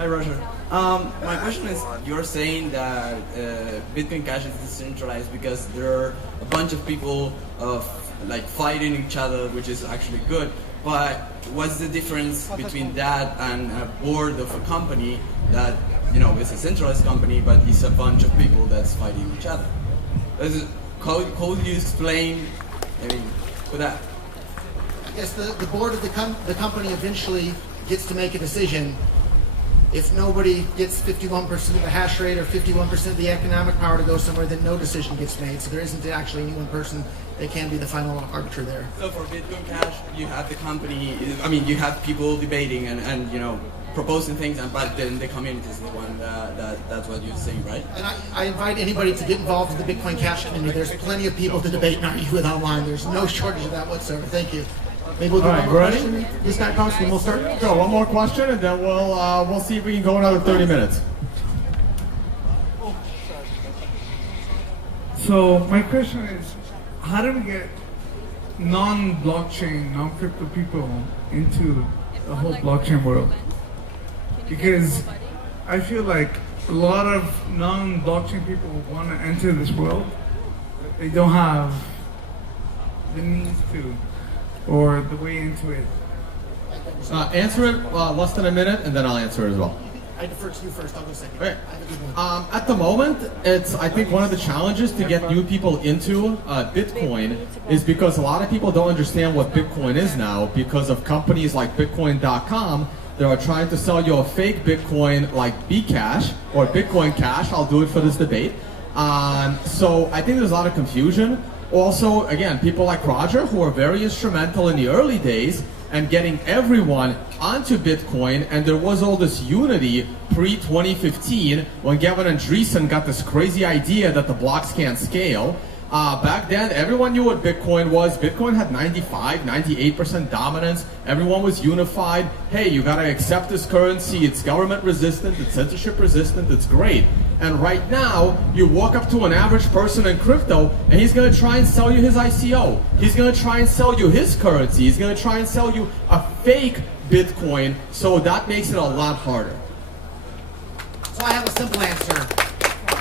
Hi, Roger. My question is, you're saying that Bitcoin Cash is decentralized because there are a bunch of people like fighting each other, which is actually good. But what's the difference between that and a board of a company that, you know, is a centralized company, but it's a bunch of people that's fighting each other? How do you explain, for that? I guess the board of the company eventually gets to make a decision. If nobody gets 51% of the hash rate or 51% of the economic power to go somewhere, then no decision gets made. So there isn't actually any one person that can be the final arbiter there. So for Bitcoin Cash, you have the company, you have people debating and you know, proposing things, but then the community is the one that's what you're saying, right? And I invite anybody to get involved in the Bitcoin Cash community. There's plenty of people to debate and argue with online. There's no shortage of that whatsoever. Thank you. Maybe we'll do one more question. This guy comes, and we'll start. Go, one more question, and then we'll see if we can go another 30 minutes. So my question is, how do we get non-blockchain, non-crypto people into the whole blockchain world? Because I feel like a lot of non-blockchain people want to enter this world, but they don't have the means to, or the way into it. Answer it less than a minute, and then I'll answer it as well. I defer to you first. I'll go second. Okay. I have a good one. At the moment, it's I think one of the challenges to get new people into Bitcoin is because a lot of people don't understand what Bitcoin is now because of companies like Bitcoin.com that are trying to sell you a fake Bitcoin like Bcash or Bitcoin Cash. I'll do it for this debate. So I think there's a lot of confusion. Also, again, people like Roger who are very instrumental in the early days and getting everyone onto Bitcoin, and there was all this unity pre-2015 when Gavin Andreessen got this crazy idea that the blocks can't scale. Back then, everyone knew what Bitcoin was. Bitcoin had 95, 98% dominance. Everyone was unified. Hey, you gotta accept this currency. It's government resistant, it's censorship resistant, it's great. And right now, you walk up to an average person in crypto, and he's gonna try and sell you his ICO. He's gonna try and sell you his currency. He's gonna try and sell you a fake Bitcoin, so that makes it a lot harder. So I have a simple answer.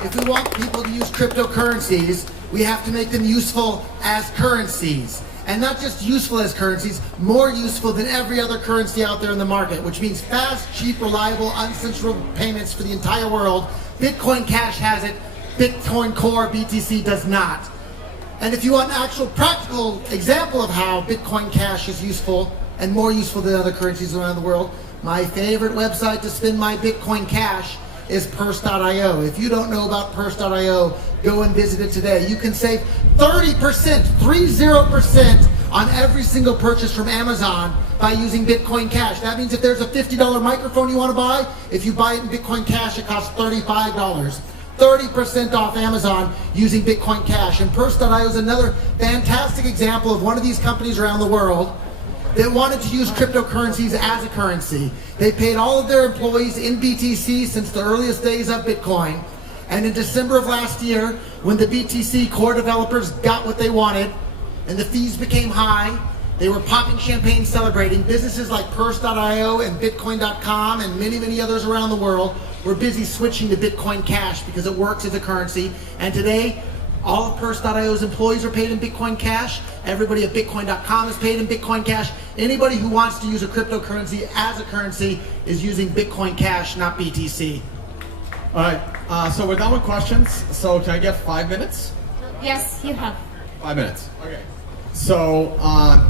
If we want people to use cryptocurrencies, we have to make them useful as currencies. And not just useful as currencies, more useful than every other currency out there in the market, which means fast, cheap, reliable, uncensorable payments for the entire world. Bitcoin Cash has it, Bitcoin Core, BTC does not. And if you want an actual practical example of how Bitcoin Cash is useful and more useful than other currencies around the world, my favorite website to spend my Bitcoin Cash is purse.io. If you don't know about purse.io, go and visit it today. You can save 30%, 30% on every single purchase from Amazon by using Bitcoin Cash. That means if there's a $50 microphone you want to buy, if you buy it in Bitcoin Cash, it costs $35. 30% off Amazon using Bitcoin Cash. And purse.io is another fantastic example of one of these companies around the world that wanted to use cryptocurrencies as a currency. They paid all of their employees in BTC since the earliest days of Bitcoin. And in December of last year, when the BTC core developers got what they wanted and the fees became high, they were popping champagne celebrating. Businesses like purse.io and bitcoin.com and many, many others around the world were busy switching to Bitcoin Cash because it works as a currency. And today, all of purse.io's employees are paid in Bitcoin Cash. Everybody at bitcoin.com is paid in Bitcoin Cash. Anybody who wants to use a cryptocurrency as a currency is using Bitcoin Cash, not BTC. All right, so we're done with questions. So can I get 5 minutes? Yes, you have. 5 minutes. Okay. So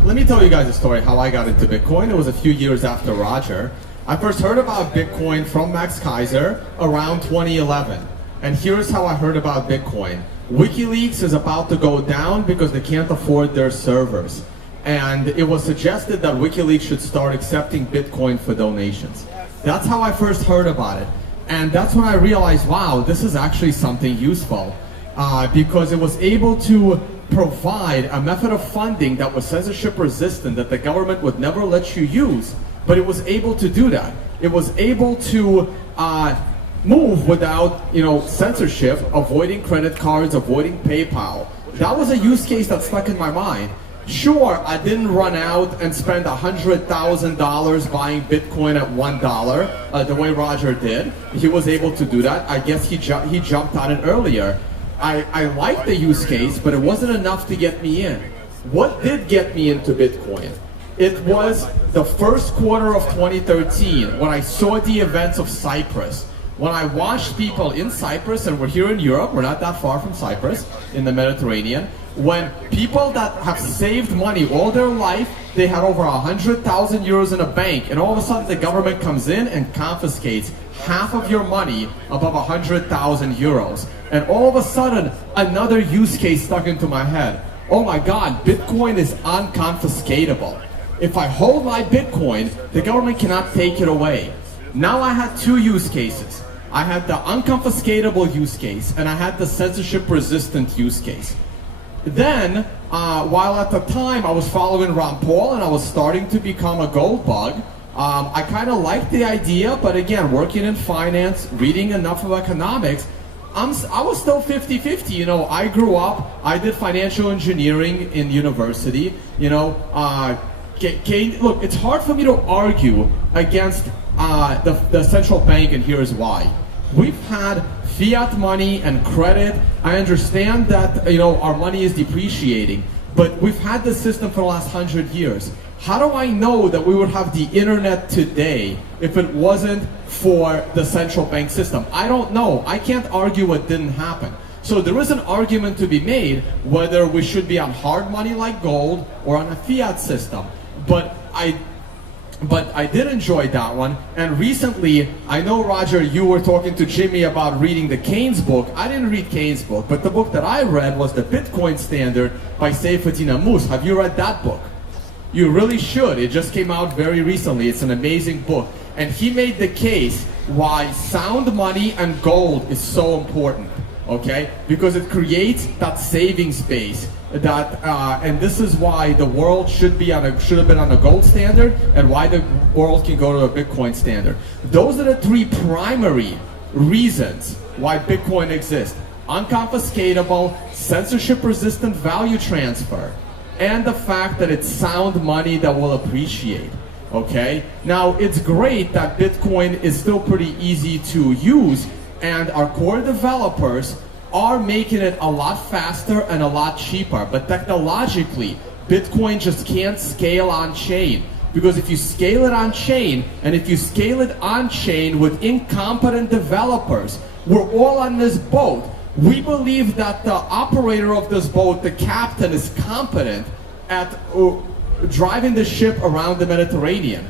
let me tell you guys a story how I got into Bitcoin. It was a few years after Roger. I first heard about Bitcoin from Max Kaiser around 2011. And here's how I heard about Bitcoin. WikiLeaks is about to go down because they can't afford their servers. And it was suggested that WikiLeaks should start accepting Bitcoin for donations. That's how I first heard about it. And that's when I realized, wow, this is actually something useful. Because it was able to provide a method of funding that was censorship resistant, that the government would never let you use. But it was able to do that. It was able to move without, censorship, avoiding credit cards, avoiding PayPal. That was a use case that stuck in my mind. Sure, I didn't run out and spend $100,000 buying Bitcoin at $1 the way Roger did. He was able to do that. I guess he jumped on it earlier. I liked the use case, but it wasn't enough to get me in. What did get me into Bitcoin? It was the first quarter of 2013 when I saw the events of Cyprus. When I watched people in Cyprus, and we're here in Europe, we're not that far from Cyprus, in the Mediterranean, when people that have saved money all their life, they had over 100,000 euros in a bank, and all of a sudden the government comes in and confiscates half of your money above 100,000 euros. And all of a sudden, another use case stuck into my head. Oh my God, Bitcoin is unconfiscatable. If I hold my Bitcoin, the government cannot take it away. Now I had two use cases. I had the unconfiscatable use case, and I had the censorship-resistant use case. Then, while at the time I was following Ron Paul and I was starting to become a gold bug, I kind of liked the idea, but again, working in finance, reading enough of economics, I was still 50-50. You know, I grew up, I did financial engineering in university. You know, look, it's hard for me to argue against the central bank, and here's why. We've had fiat money and credit. I understand that, you know, our money is depreciating, but we've had this system for the last 100 years. How do I know that we would have the internet today if it wasn't for the central bank system? I don't know. I can't argue what didn't happen. So there is an argument to be made whether we should be on hard money like gold or on a fiat system. But I did enjoy that one. And recently, I know, Roger, you were talking to Jimmy about reading the Keynes book. I didn't read Keynes' book, but the book that I read was The Bitcoin Standard by Seyfettin Ammous. Have you read that book? You really should. It just came out very recently. It's an amazing book. And he made the case why sound money and gold is so important, okay? Because it creates that savings base. And this is why the world should have been on a gold standard, and why the world can go to a Bitcoin standard. Those are the three primary reasons why Bitcoin exists: unconfiscatable, censorship-resistant value transfer, and the fact that it's sound money that will appreciate. Okay? Now, it's great that Bitcoin is still pretty easy to use, and our core developers are making it a lot faster and a lot cheaper. But technologically, Bitcoin just can't scale on chain. Because if you scale it on chain, and if you scale it on chain with incompetent developers, we're all on this boat. We believe that the operator of this boat, the captain, is competent at driving the ship around the Mediterranean.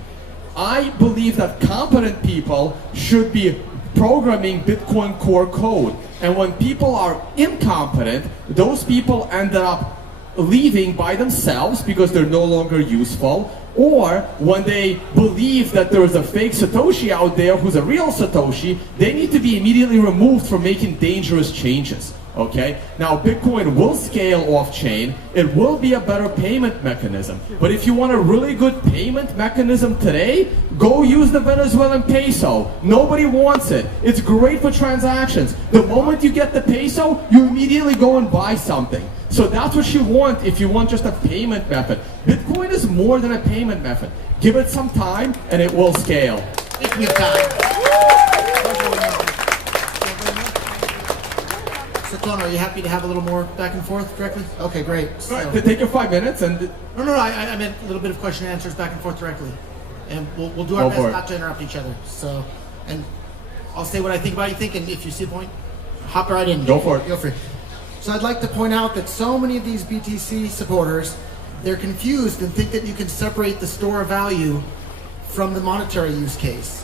I believe that competent people should be programming Bitcoin core code. And when people are incompetent, those people ended up leaving by themselves because they're no longer useful, or when they believe that there is a fake Satoshi out there who's a real Satoshi, they need to be immediately removed from making dangerous changes. Okay? Now, Bitcoin will scale off-chain. It will be a better payment mechanism. But if you want a really good payment mechanism today, go use the Venezuelan peso. Nobody wants it. It's great for transactions. The moment you get the peso, you immediately go and buy something. So that's what you want if you want just a payment method. Bitcoin is more than a payment method. Give it some time and it will scale. Speaking of time. So, Tono, are you happy to have a little more back and forth directly? Okay, great. So, All right, take your 5 minutes and... No, I meant a little bit of question and answers back and forth directly. And we'll do our best not to interrupt each other. So, and I'll say what I think about you think, and if you see a point, hop right in. Go for it. Feel free. So I'd like to point out that so many of these BTC supporters, they're confused and think that you can separate the store of value from the monetary use case.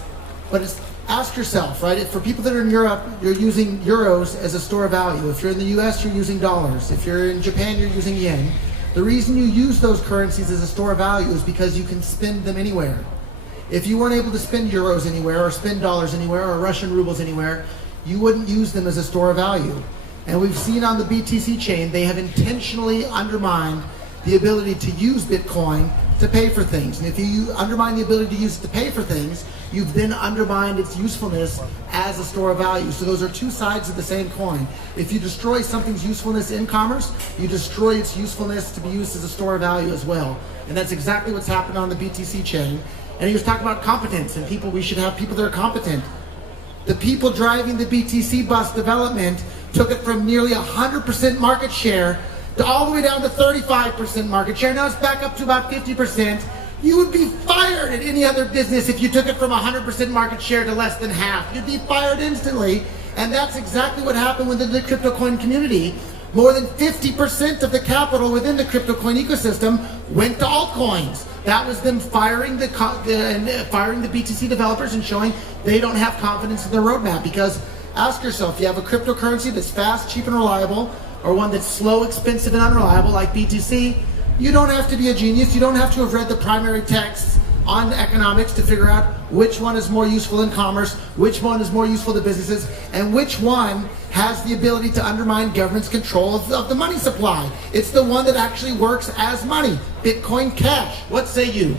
But ask yourself, right? If for people that are in Europe, you're using euros as a store of value. If you're in the US, you're using dollars. If you're in Japan, you're using yen. The reason you use those currencies as a store of value is because you can spend them anywhere. If you weren't able to spend euros anywhere or spend dollars anywhere or Russian rubles anywhere, you wouldn't use them as a store of value. And we've seen on the BTC chain, they have intentionally undermined the ability to use Bitcoin to pay for things. And if you undermine the ability to use it to pay for things, you've then undermined its usefulness as a store of value. So those are two sides of the same coin. If you destroy something's usefulness in commerce, you destroy its usefulness to be used as a store of value as well. And that's exactly what's happened on the BTC chain. And he was talking about competence and people, we should have people that are competent. The people driving the BTC bus development took it from nearly 100% market share to all the way down to 35% market share. Now it's back up to about 50%. You would be fired at any other business if you took it from 100% market share to less than half. You'd be fired instantly. And that's exactly what happened within the crypto coin community. More than 50% of the capital within the crypto coin ecosystem went to altcoins. That was them firing the BTC developers and showing they don't have confidence in their roadmap. Because ask yourself, you have a cryptocurrency that's fast, cheap, and reliable, or one that's slow, expensive, and unreliable like BTC, you don't have to be a genius. You don't have to have read the primary texts on economics to figure out which one is more useful in commerce, which one is more useful to businesses, and which one has the ability to undermine government's control of the money supply. It's the one that actually works as money. Bitcoin Cash. What say you?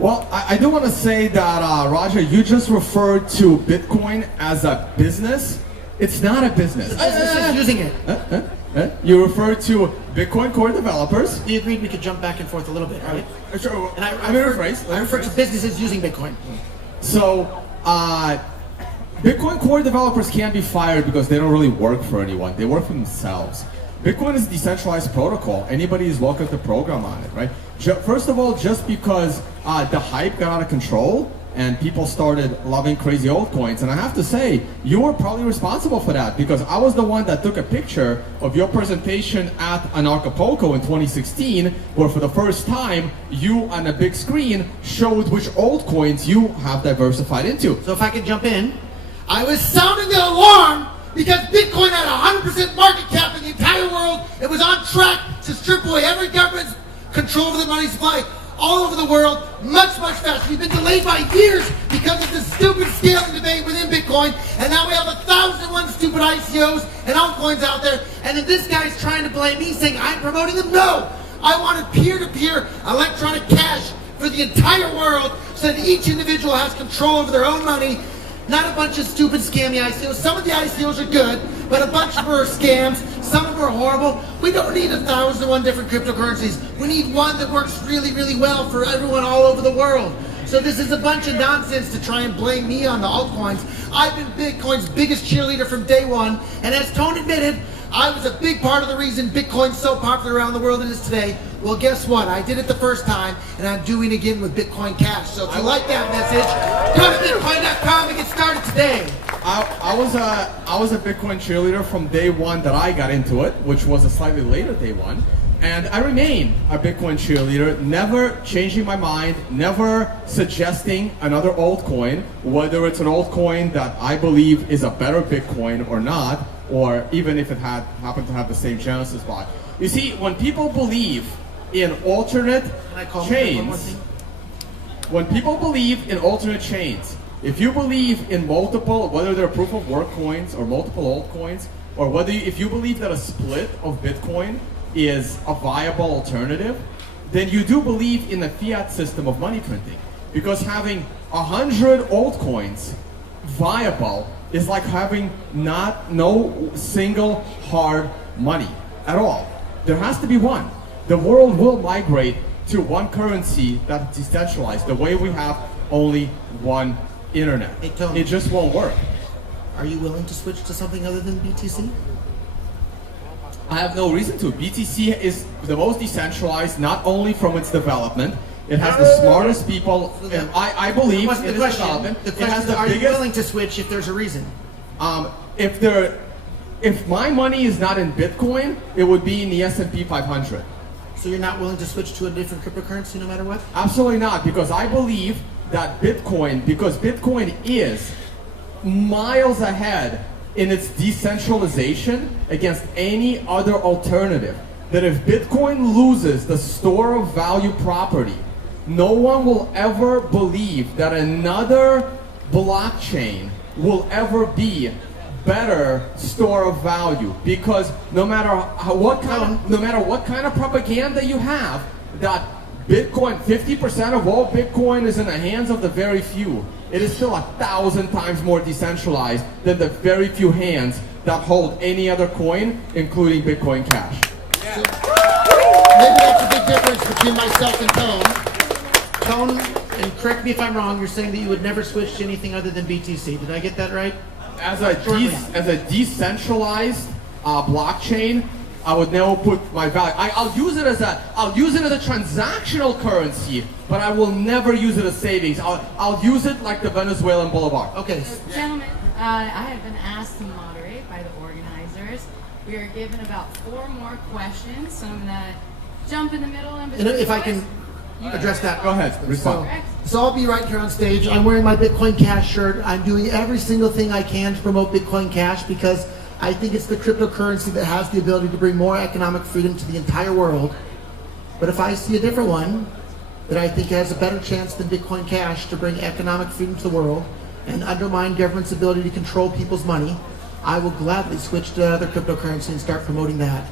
Well, I do want to say that, Roger, you just referred to Bitcoin as a business. It's not a business. Businesses using it. You referred to Bitcoin core developers. We agreed we could jump back and forth a little bit, right? Sure. And I refer to businesses using Bitcoin. So, Bitcoin core developers can't be fired because they don't really work for anyone. They work for themselves. Bitcoin is a decentralized protocol. Anybody is welcome to program on it, right? First of all, just because the hype got out of control and people started loving crazy altcoins, and I have to say, you were probably responsible for that because I was the one that took a picture of your presentation at Anarchapulco in 2016, where for the first time, you on a big screen showed which altcoins you have diversified into. So if I could jump in, I was sounding the alarm because Bitcoin had 100% market cap in the entire world. It was on track to strip away every government's control over the money supply all over the world, much, much faster. We've been delayed by years because of this stupid scaling debate within Bitcoin, and now we have 1,001 stupid ICOs and altcoins out there, and then this guy's trying to blame me, saying I'm promoting them. No! I wanted peer-to-peer electronic cash for the entire world so that each individual has control over their own money, not a bunch of stupid scammy ICOs. Some of the ICOs are good, but a bunch of them are scams. Some of them are horrible. We don't need 1,001 different cryptocurrencies. We need one that works really, really well for everyone all over the world. So this is a bunch of nonsense to try and blame me on the altcoins. I've been Bitcoin's biggest cheerleader from day one, and as Tone admitted, I was a big part of the reason Bitcoin's so popular around the world it is today. Well, guess what? I did it the first time, and I'm doing it again with Bitcoin Cash. So if you like that message, go to bitcoin.com and get started today. I was a Bitcoin cheerleader from day one that I got into it, which was a slightly later day one. And I remain a Bitcoin cheerleader, never changing my mind, never suggesting another altcoin, whether it's an altcoin that I believe is a better Bitcoin or not, or even if it happened to have the same genesis block. You see, when people believe in alternate chains, if you believe in multiple, whether they're proof of work coins or multiple altcoins, or if you believe that a split of Bitcoin is a viable alternative, then you do believe in the fiat system of money printing. Because having 100 altcoins viable is like having no single hard money at all. There has to be one. The world will migrate to one currency that's decentralized, the way we have only one internet. Hey, Tony, it just won't work. Are you willing to switch to something other than BTC? I have no reason to. BTC is the most decentralized, not only from its development. It has the smartest people. And I believe in its development. The question is, are you willing to switch if there's a reason? If my money is not in Bitcoin, it would be in the S&P 500. So you're not willing to switch to a different cryptocurrency no matter what? Absolutely not, because I believe that because Bitcoin is miles ahead in its decentralization against any other alternative. That if Bitcoin loses the store of value property, no one will ever believe that another blockchain will ever be better store of value, because no matter what kind of propaganda you have that Bitcoin, 50% of all Bitcoin is in the hands of the very few. It is still 1,000 times more decentralized than the very few hands that hold any other coin, including Bitcoin Cash. Maybe that's a big difference between myself and Tone. Tone, and correct me if I'm wrong, you're saying that you would never switch to anything other than BTC. Did I get that right? As a decentralized blockchain, I would never put my value. I'll use it as a transactional currency, but I will never use it as savings. I'll use it like the Venezuelan bolivar. Okay. Gentlemen, I have been asked to moderate by the organizers. We are given about 4 more questions, so I'm gonna jump in the middle and If I can address that. Go ahead, respond. So I'll be right here on stage. I'm wearing my Bitcoin Cash shirt. I'm doing every single thing I can to promote Bitcoin Cash because I think it's the cryptocurrency that has the ability to bring more economic freedom to the entire world. But if I see a different one that I think has a better chance than Bitcoin Cash to bring economic freedom to the world and undermine government's ability to control people's money, I will gladly switch to other cryptocurrency and start promoting that.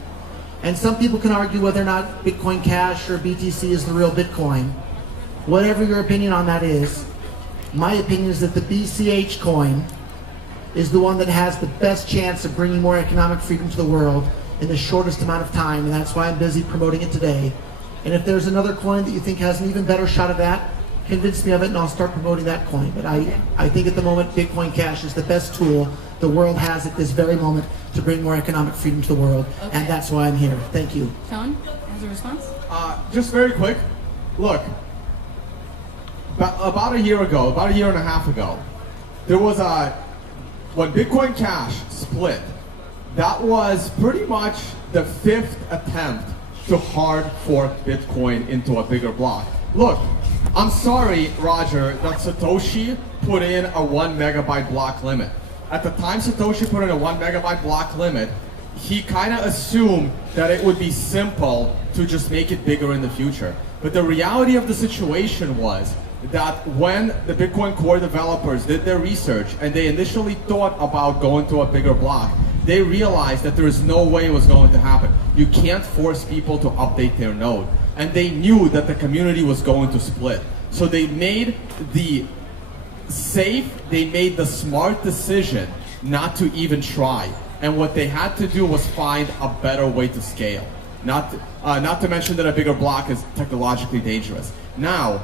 And some people can argue whether or not Bitcoin Cash or BTC is the real Bitcoin. Whatever your opinion on that is, my opinion is that the BCH coin is the one that has the best chance of bringing more economic freedom to the world in the shortest amount of time, and that's why I'm busy promoting it today. And if there's another coin that you think has an even better shot at that, convince me of it and I'll start promoting that coin. But I think at the moment Bitcoin Cash is the best tool the world has at this very moment to bring more economic freedom to the world, and that's why I'm here. Thank you. Tone, as a response? Just very quick, look, about a year and a half ago, there was when Bitcoin Cash split, that was pretty much the 5th attempt to hard fork Bitcoin into a bigger block. Look, I'm sorry, Roger, that Satoshi put in a 1 megabyte block limit. At the time Satoshi put in a 1 megabyte block limit, he kind of assumed that it would be simple to just make it bigger in the future. But the reality of the situation was that when the Bitcoin Core developers did their research and they initially thought about going to a bigger block, they realized that there is no way it was going to happen. You can't force people to update their node. And they knew that the community was going to split. So they made the smart decision not to even try. And what they had to do was find a better way to scale. Not to mention that a bigger block is technologically dangerous. Now,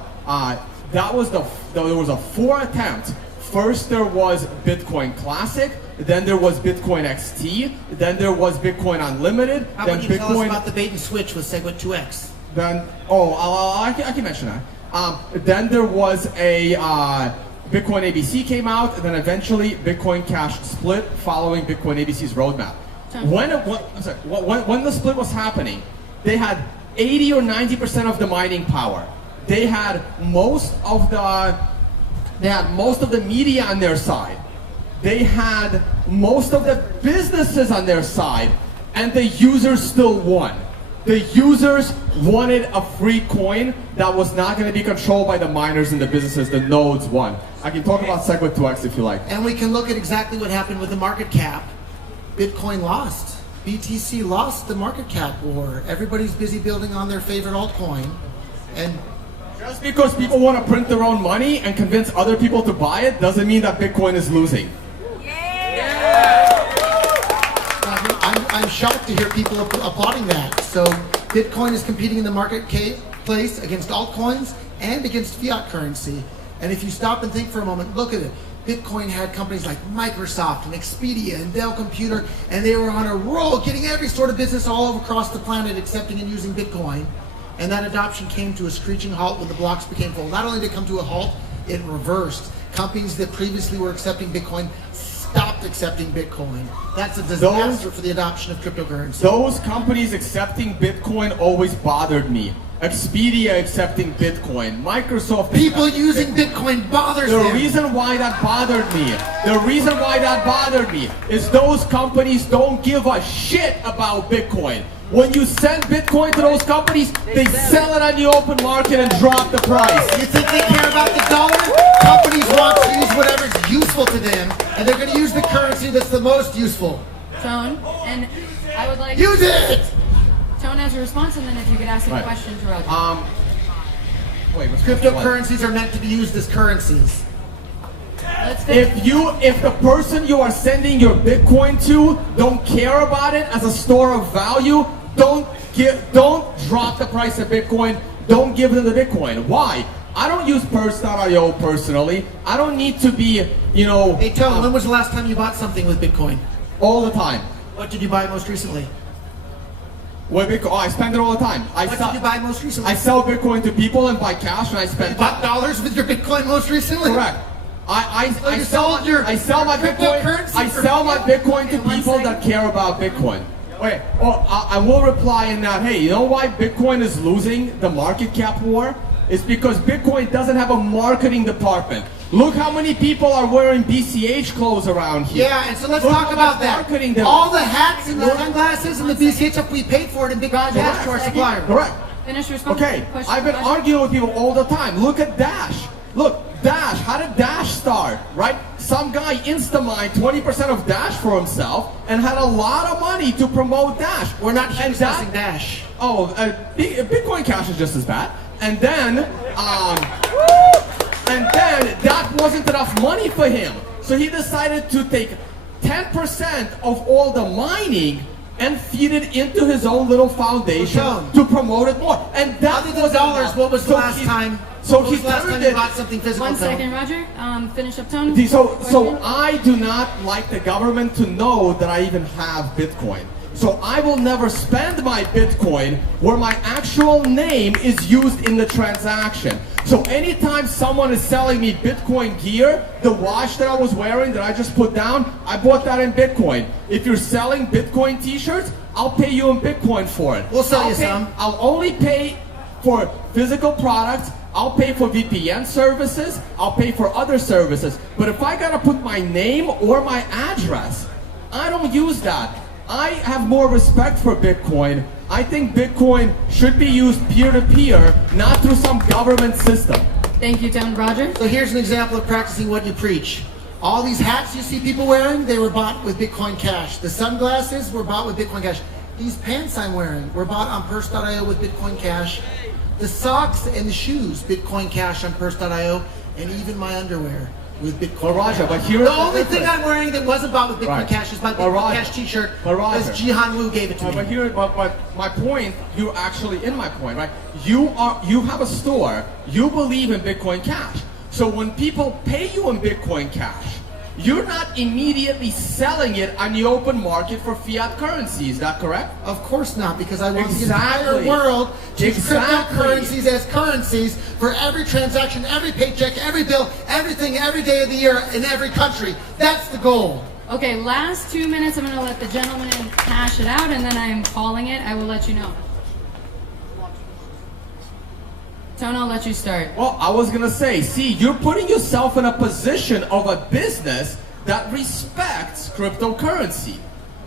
there was 4 attempts. First there was Bitcoin Classic, then there was Bitcoin XT, then there was Bitcoin Unlimited. How then about you Bitcoin, tell us about the bait and switch with Segwit 2X? Then, I can mention that. Then there was a Bitcoin ABC came out, and then eventually Bitcoin Cash split following Bitcoin ABC's roadmap. When the split was happening, they had 80 or 90% of the mining power. They had most of the media on their side. They had most of the businesses on their side, and the users still won. The users wanted a free coin that was not going to be controlled by the miners and the businesses. The nodes won. I can talk about Segwit 2X if you like. And we can look at exactly what happened with the market cap. Bitcoin lost. BTC lost the market cap war. Everybody's busy building on their favorite altcoin. And just because people want to print their own money and convince other people to buy it doesn't mean that Bitcoin is losing. I'm shocked to hear people applauding that. So Bitcoin is competing in the marketplace against altcoins and against fiat currency. And if you stop and think for a moment, look at it. Bitcoin had companies like Microsoft and Expedia and Dell Computer, and they were on a roll, getting every sort of business all over across the planet accepting and using Bitcoin. And that adoption came to a screeching halt when the blocks became full. Not only did it come to a halt, it reversed. Companies that previously were accepting Bitcoin stopped accepting Bitcoin. That's a disaster for the adoption of cryptocurrency. Those companies accepting Bitcoin always bothered me. Expedia accepting Bitcoin, Microsoft. People using Bitcoin bothers them. The reason why that bothered me is those companies don't give a shit about Bitcoin. When you send Bitcoin to those companies, they sell it on the open market and drop the price. You think they care about the dollar? Companies want to use whatever's useful to them, and they're going to use the currency that's the most useful. Tone, and I would like... Use it! Tone has a response, and then if you could ask a question to Roger. Wait, which one? Cryptocurrencies are meant to be used as currencies. If the person you are sending your Bitcoin to don't care about it as a store of value, don't drop the price of Bitcoin. Don't give them the Bitcoin. Why? I don't use Purse.io personally. I don't need to be, you know. Hey, Tone, when was the last time you bought something with Bitcoin? All the time. What did you buy most recently? With Bitcoin, I spend it all the time. What did you buy most recently? I sell Bitcoin to people and buy cash, and I spend. You bought dollars with your Bitcoin most recently? Correct. I sell my cryptocurrency. I sell my Bitcoin to people that care about Bitcoin. Wait, I will reply in that. Hey, you know why Bitcoin is losing the market cap war? It's because Bitcoin doesn't have a marketing department. Look how many people are wearing BCH clothes around here. Yeah, and so let's talk about that. All the hats and the sunglasses and the BCH stuff, we paid for it in Bitcoin Cash to our supplier. Correct. Finish responding. Okay, I've been arguing with people all the time. Look at Dash. Look, Dash. How did Dash start? Right? Some guy Instamined 20% of Dash for himself and had a lot of money to promote Dash. We're not discussing Dash. Oh, Bitcoin Cash is just as bad. And then that wasn't enough money for him. So he decided to take 10% of all the mining and feed it into his own little foundation to promote it more. And that was dollars. What was the last time? So when was the last time you bought something physical? 1 second, Roger. Finish up, Tone. So I do not like the government to know that I even have Bitcoin. So I will never spend my Bitcoin where my actual name is used in the transaction. So anytime someone is selling me Bitcoin gear, the watch that I was wearing that I just put down, I bought that in Bitcoin. If you're selling Bitcoin t-shirts, I'll pay you in Bitcoin for it. We'll sell you some. I'll only pay for physical products. I'll pay for VPN services. I'll pay for other services. But if I gotta put my name or my address, I don't use that. I have more respect for Bitcoin. I think Bitcoin should be used peer-to-peer, not through some government system. Thank you, Tone. Roger? So here's an example of practicing what you preach. All these hats you see people wearing, they were bought with Bitcoin Cash. The sunglasses were bought with Bitcoin Cash. These pants I'm wearing were bought on Purse.io with Bitcoin Cash. The socks and the shoes, Bitcoin Cash on Purse.io, and even my underwear with Bitcoin. Raja, but here's the only thing I'm wearing that wasn't bought with Bitcoin Right. Cash is my Bitcoin Cash t-shirt because Jihan Wu gave it to me. But my point, you're actually in my point, right? You have a store, you believe in Bitcoin Cash. So when people pay you in Bitcoin Cash, you're not immediately selling it on the open market for fiat currency, is that correct? Of course not, because I want the entire world to use cryptocurrencies as currencies for every transaction, every paycheck, every bill, everything, every day of the year in every country. That's the goal. Okay, last 2 minutes. I'm going to let the gentleman hash it out, and then I am calling it. I will let you know. Tone, I'll let you start. Well, I was gonna say, see, you're putting yourself in a position of a business that respects cryptocurrency.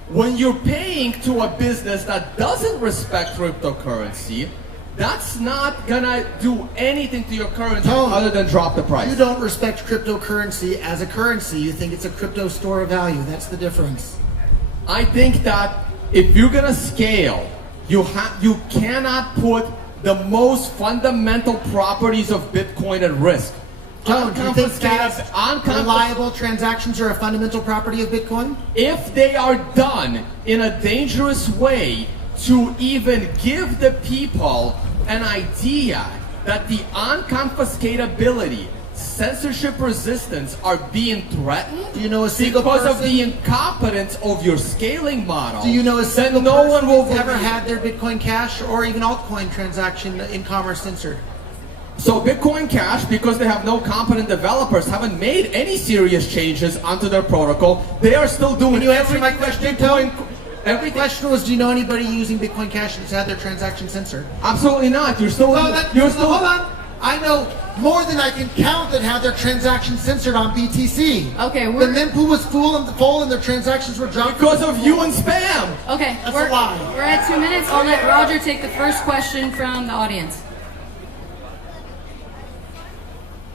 When you're paying to a business that doesn't respect cryptocurrency, that's not gonna do anything to your currency other than drop the price. You don't respect cryptocurrency as a currency. You think it's a crypto store of value. That's the difference. I think that if you're gonna scale, you cannot put the most fundamental properties of Bitcoin at risk. Tone, do you think fast, reliable transactions are a fundamental property of Bitcoin? If they are done in a dangerous way to even give the people an idea that the unconfiscatability, censorship resistance are being threatened, do you know a single because person, of the incompetence of your scaling model, do you know a single no person one will who's ever had their Bitcoin Cash or even altcoin transaction in commerce censored? So Bitcoin Cash, because they have no competent developers, haven't made any serious changes onto their protocol. They are still doing. Can you answer my question, Tone? Every question was, do you know anybody using Bitcoin Cash that's had their transaction censored? Absolutely not. You're still. Hold on. I know more than I can count that had their transactions censored on BTC. Okay, the mempool was full and their transactions were dropped because of you and spam. Okay, that's a lie. We're at 2 minutes. I'll let Roger take the first question from the audience.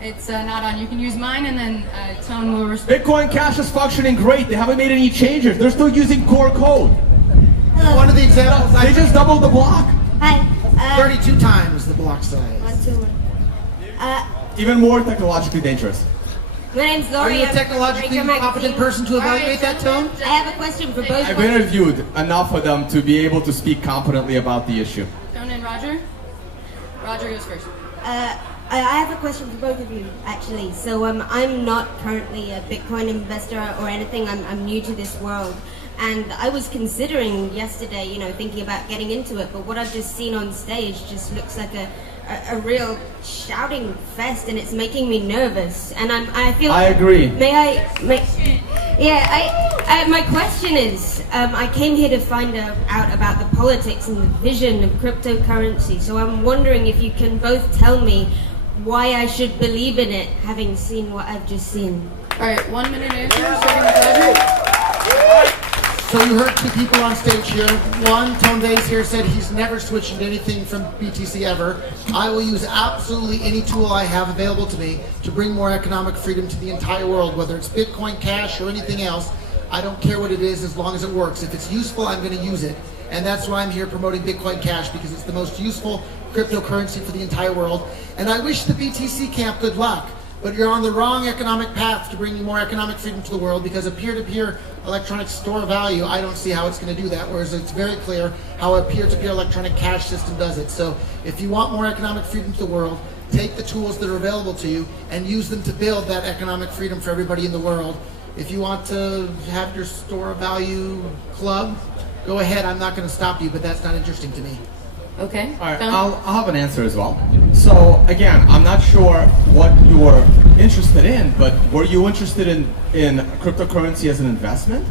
It's not on. You can use mine, and then Tone will respond. Bitcoin Cash is functioning great. They haven't made any changes. They're still using core code. One of the examples. They just doubled the block. Hi. 32 times the block size. Even more technologically dangerous. My name's Are Laurie. you a I'm technologically from Breaker competent Magazine. person to evaluate that, Tone? I have a question for both. I've interviewed enough of them to be able to speak competently about the issue. Tone and Roger. Roger goes first. I have a question for both of you, actually. So I'm not currently a Bitcoin investor or anything. I'm new to this world. And I was considering yesterday, thinking about getting into it. But what I've just seen on stage just looks like a real shouting fest, and it's making me nervous. And I feel. I agree. My question is, I came here to find out about the politics and the vision of cryptocurrency. So I'm wondering if you can both tell me why I should believe in it, having seen what I've just seen. All right, 1 minute answer, starting with Roger. So you heard two people on stage here. One, Tone Vays here, said he's never switching to anything from BTC ever. I will use absolutely any tool I have available to me to bring more economic freedom to the entire world, whether it's Bitcoin Cash or anything else. I don't care what it is as long as it works. If it's useful, I'm going to use it. And that's why I'm here promoting Bitcoin Cash, because it's the most useful cryptocurrency for the entire world. And I wish the BTC camp good luck. But you're on the wrong economic path to bringing more economic freedom to the world, because a peer-to-peer electronic store of value, I don't see how it's going to do that, whereas it's very clear how a peer-to-peer electronic cash system does it. So if you want more economic freedom to the world, take the tools that are available to you and use them to build that economic freedom for everybody in the world. If you want to have your store of value club, go ahead, I'm not going to stop you, but that's not interesting to me. Okay. All right, I'll have an answer as well. So again, I'm not sure what you're interested in, but were you interested in cryptocurrency as an investment?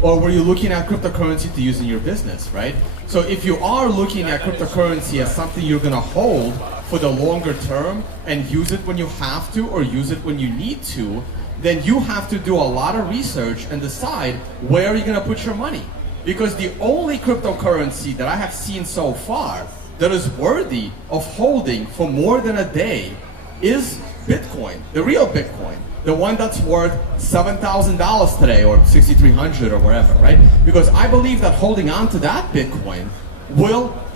Or were you looking at cryptocurrency to use in your business, right? So if you are looking at cryptocurrency as something you're gonna hold for the longer term and use it when you have to or use it when you need to, then you have to do a lot of research and decide where you're gonna put your money. Because the only cryptocurrency that I have seen so far that is worthy of holding for more than a day is Bitcoin, the real Bitcoin, the one that's worth $7,000 today or $6,300 or whatever, right? Because I believe that holding on to that Bitcoin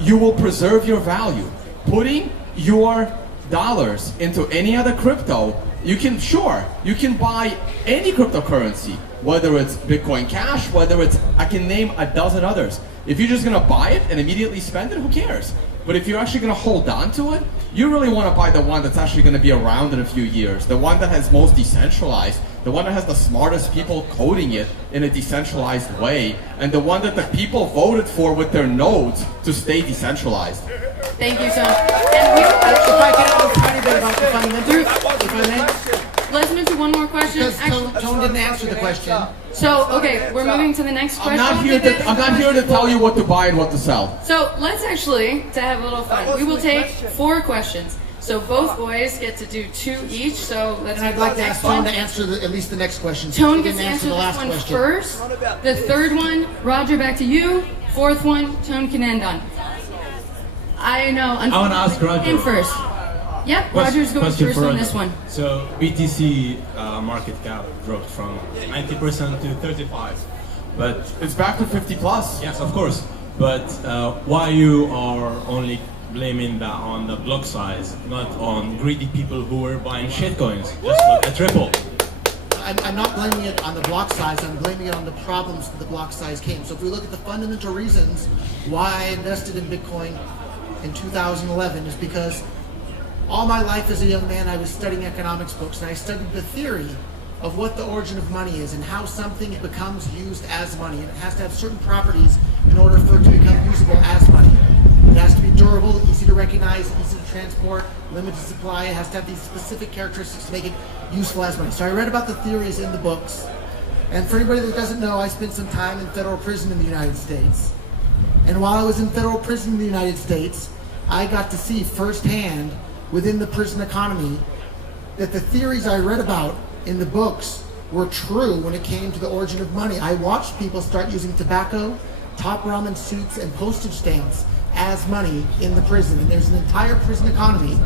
you will preserve your value. Putting your dollars into any other crypto, you can buy any cryptocurrency, whether it's Bitcoin Cash, whether it's, I can name a dozen others. If you're just gonna buy it and immediately spend it, who cares? But if you're actually gonna hold on to it, you really wanna buy the one that's actually gonna be around in a few years, the one that has most decentralized, the one that has the smartest people coding it in a decentralized way, and the one that the people voted for with their nodes to stay decentralized. Thank you, Tone. And we If I can add a tiny bit about the fundamentals, if I may. let's move to one more question. Because Tone didn't answer the question. So, okay, we're moving to the next question. I'm not here to tell you what to buy and what to sell. So let's actually, to have a little fun, we will take 4 questions. So both boys get to do 2 each. So let's. And I'd like to ask Tone to answer at least the next question. Tone He gets to didn't answer the this last one question. first. The third one, Roger, back to you. 4th one, Tone can end on. I know. I want to ask Roger. Him first. Yep, Roger's going Question first for on Roger. this one. So BTC market cap dropped from 90% to 35%, but It's back to 50 plus. yes, of course. But why you are only blaming that on the block size, not on greedy people who were buying shitcoins? Just look at Ripple. I'm not blaming it on the block size, I'm blaming it on the problems that the block size came. So if we look at the fundamental reasons why I invested in Bitcoin in 2011 is because all my life as a young man I was studying economics books, and I studied the theory of what the origin of money is and how something becomes used as money. And it has to have certain properties in order for it to become usable as money. It has to be durable, easy to recognize, easy to transport, limited supply. It has to have these specific characteristics to make it useful as money. So I read about the theories in the books. And for anybody that doesn't know, I spent some time in federal prison in the United States. And while I was in federal prison in the United States, I got to see firsthand within the prison economy that the theories I read about in the books were true when it came to the origin of money. I watched people start using tobacco, top ramen suits, and postage stamps as money in the prison. And there's an entire prison economy.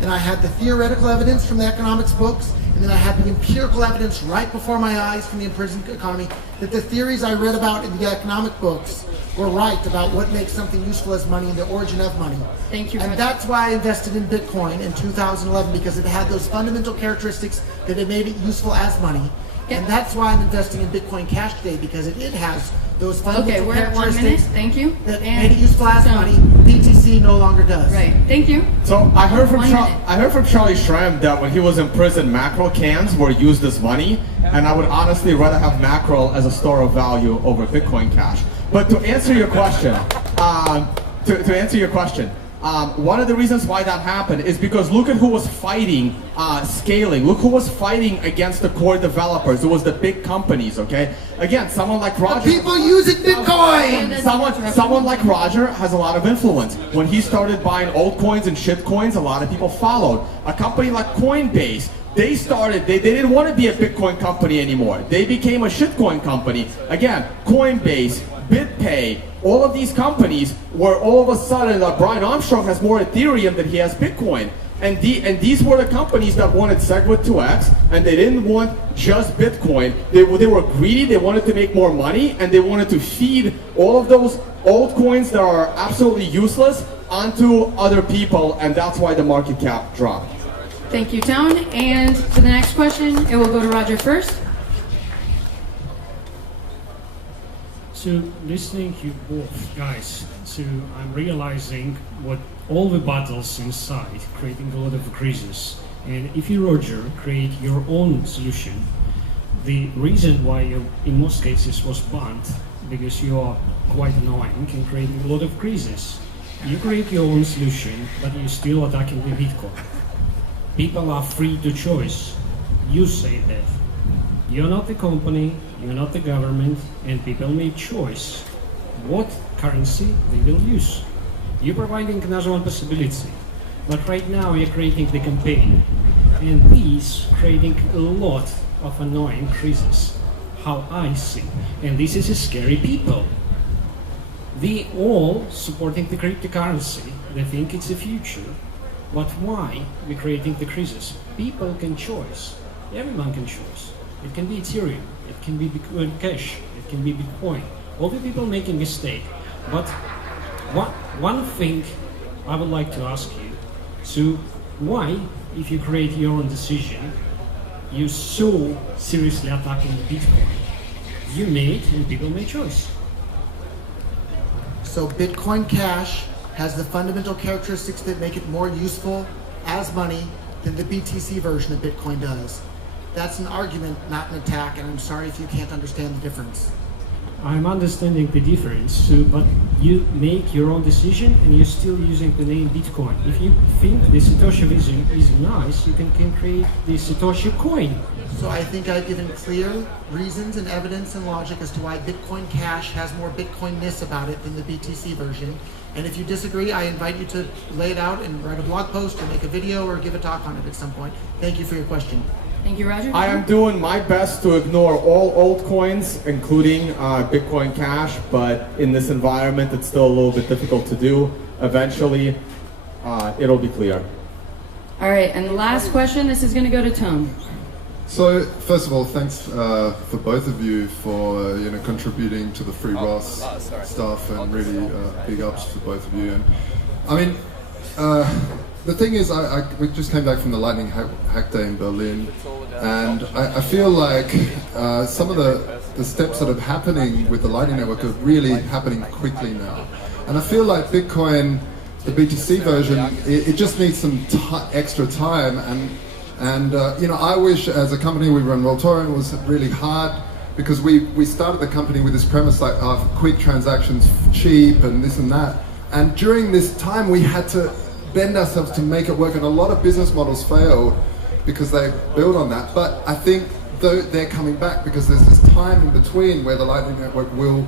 and I had the theoretical evidence from the economics books, and then I had the empirical evidence right before my eyes from the imprisoned economy that the theories I read about in the economic books were right about what makes something useful as money and the origin of money. Thank you. And that's why I invested in Bitcoin in 2011, because it had those fundamental characteristics that it made it useful as money. Yeah. And that's why I'm investing in Bitcoin Cash today, because it has those fundamental Okay, we're at 1 minute. characteristics Thank you. that And made it useful as so- money. BTC no longer does. Right. Thank you. So I heard from 1 minute. I heard from Charlie Schramm that when he was in prison, mackerel cans were used as money, and I would honestly rather have mackerel as a store of value over Bitcoin Cash. But to answer your question, one of the reasons why that happened is because look at who was fighting scaling. Look who was fighting against the core developers. It was the big companies, okay? Again, someone like Roger. People using Bitcoin! Someone like Roger has a lot of influence. When he started buying altcoins and shitcoins, a lot of people followed. A company like Coinbase, they didn't want to be a Bitcoin company anymore. They became a shitcoin company. Again, Coinbase, BitPay, all of these companies were all of a sudden, Brian Armstrong has more Ethereum than he has Bitcoin. And these were the companies that wanted SegWit2x, and they didn't want just Bitcoin. They were greedy, they wanted to make more money, and they wanted to feed all of those altcoins that are absolutely useless onto other people, and that's why the market cap dropped. Thank you, Tone. And for the next question, it will go to Roger first. So listening to you both guys, so I'm realizing what all the battles inside, creating a lot of crises. And if you, Roger, create your own solution, the reason why you, in most cases, was banned, because you are quite annoying and creating a lot of crises. You create your own solution, but you're still attacking the Bitcoin. People are free to choose. You say that. You're not the company, you're not the government, and people make choice what currency they will use. You're providing another one possibility, but right now you're creating the campaign, and these creating a lot of annoying crises, how I see. And this is a scary people. They all supporting the cryptocurrency, they think it's the future, but why we're creating the crisis? People can choose, everyone can choose. It can be Ethereum, it can be Bitcoin Cash, it can be Bitcoin. All the people making a mistake. But one thing I would like to ask you, so why, if you create your own decision, you so seriously attacking Bitcoin? You made and people made choice. So Bitcoin Cash has the fundamental characteristics that make it more useful as money than the BTC version of Bitcoin does. That's an argument, not an attack, and I'm sorry if you can't understand the difference. I'm understanding the difference, so, but you make your own decision and you're still using the name Bitcoin. If you think the Satoshi vision is nice, you can create the Satoshi coin. So I think I've given clear reasons and evidence and logic as to why Bitcoin Cash has more Bitcoin-ness about it than the BTC version. And if you disagree, I invite you to lay it out and write a blog post or make a video or give a talk on it at some point. Thank you for your question. Thank you, Roger. I am doing my best to ignore all altcoins, including Bitcoin Cash, but in this environment, it's still a little bit difficult to do. Eventually, it'll be clear. All right, and the last question, this is going to go to Tom. So, first of all, thanks for both of you for contributing to the Free Ross stuff, and really big ups to both of you. And I mean, the thing is, we just came back from the Lightning Hack Day in Berlin, and I feel like some of the steps that are happening with the Lightning Network are really happening quickly now. And I feel like Bitcoin, the BTC version, it just needs some extra time. And I wish as a company we run Roltorian was really hard, because we started the company with this premise like quick transactions, cheap and this and that. And during this time we had to bend ourselves to make it work, and a lot of business models failed because they build on that. But I think though they're coming back, because there's this time in between where the Lightning Network will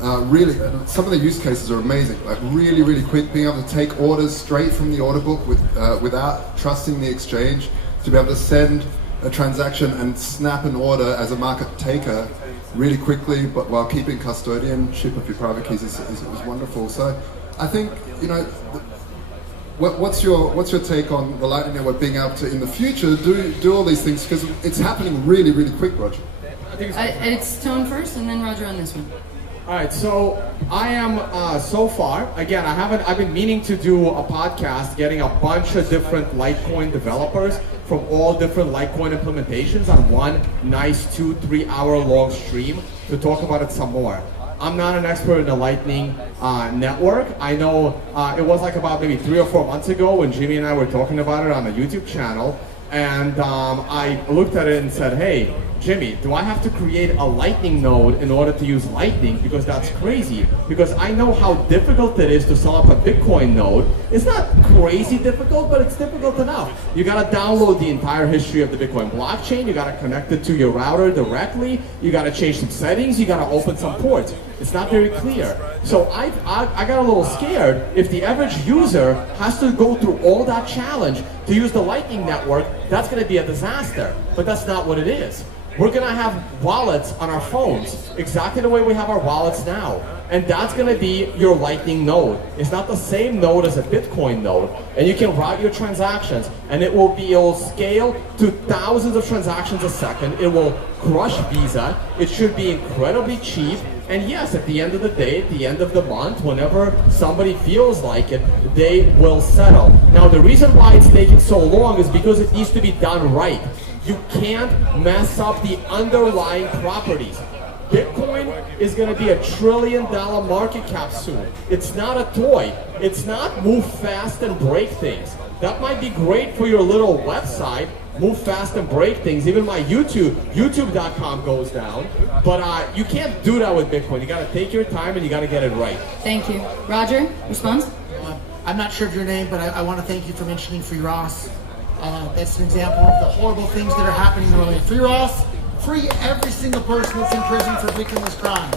really, some of the use cases are amazing, like really, really quick, being able to take orders straight from the order book without trusting the exchange, to be able to send a transaction and snap an order as a market taker really quickly, but while keeping custodianship of your private keys is wonderful. So I think, what's your take on the Lightning Network being able to, in the future, do all these things? Because it's happening really, really quick, Roger. It's Tone first, and then Roger on this one. All right, so I am so far. Again, I've been meaning to do a podcast, getting a bunch of different Litecoin developers from all different Litecoin implementations on one nice 2-3 hour long stream to talk about it some more. I'm not an expert in the Lightning network. I know it was like about maybe 3 or 4 months ago when Jimmy and I were talking about it on the YouTube channel, and I looked at it and said, hey, Jimmy, do I have to create a Lightning node in order to use Lightning? Because that's crazy. Because I know how difficult it is to set up a Bitcoin node. It's not crazy difficult, but it's difficult enough. You gotta download the entire history of the Bitcoin blockchain. You gotta connect it to your router directly. You gotta change some settings. You gotta open some ports. It's not very clear. So I got a little scared. If the average user has to go through all that challenge to use the Lightning network, that's gonna be a disaster. But that's not what it is. We're gonna have wallets on our phones, exactly the way we have our wallets now. And that's gonna be your Lightning node. It's not the same node as a Bitcoin node. And you can route your transactions, and it will scale to thousands of transactions a second. It will crush Visa. It should be incredibly cheap. And yes, at the end of the day, at the end of the month, whenever somebody feels like it, they will settle. Now, the reason why it's taking so long is because it needs to be done right. You can't mess up the underlying properties. Bitcoin is going to be $1 trillion market cap soon. It's not a toy. It's not move fast and break things. That might be great for your little website, move fast and break things. Even my youtube.com goes down. But you can't do that with Bitcoin. You got to take your time and you got to get it right. Thank you. Roger, response? I'm not sure of your name, but I want to thank you for mentioning Free Ross. That's an example of the horrible things that are happening in the world. Free Ross, free every single person that's in prison for victimless crimes.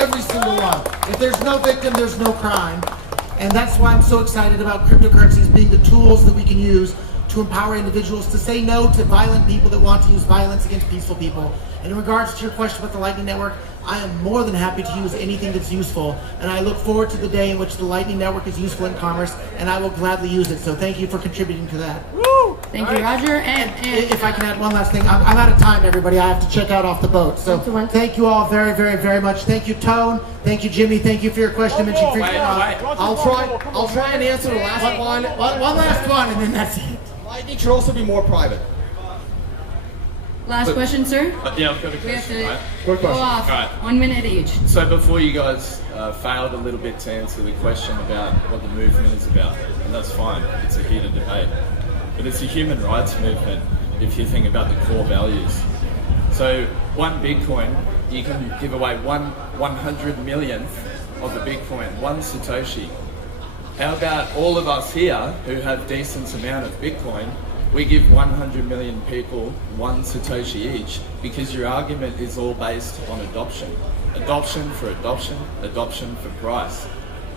Every single one. If there's no victim, there's no crime. And that's why I'm so excited about cryptocurrencies being the tools that we can use to empower individuals to say no to violent people that want to use violence against peaceful people. And in regards to your question about the Lightning Network, I am more than happy to use anything that's useful, and I look forward to the day in which the Lightning Network is useful in commerce, and I will gladly use it. So thank you for contributing to that. Woo! Thank you, Roger. And if I can add one last thing, I'm out of time, everybody. I have to check out off the boat. So thank you all very, very, very much. Thank you, Tone. Thank you, Jimmy. Thank you for your question. I'll try and answer the last one. One last one, and then that's it. Lightning should also be more private. Last question, sir? Yeah, I've got a question. We have Right? to go off. Right. 1 minute each. So before you guys failed a little bit to answer the question about what the movement is about, and that's fine, it's a heated debate. But it's a human rights movement if you think about the core values. So 1 Bitcoin, you can give away 1/100 millionth of the Bitcoin, 1 Satoshi. How about all of us here who have decent amount of Bitcoin, we give 100 million people 1 Satoshi each, because your argument is all based on adoption. Adoption for adoption, adoption for price.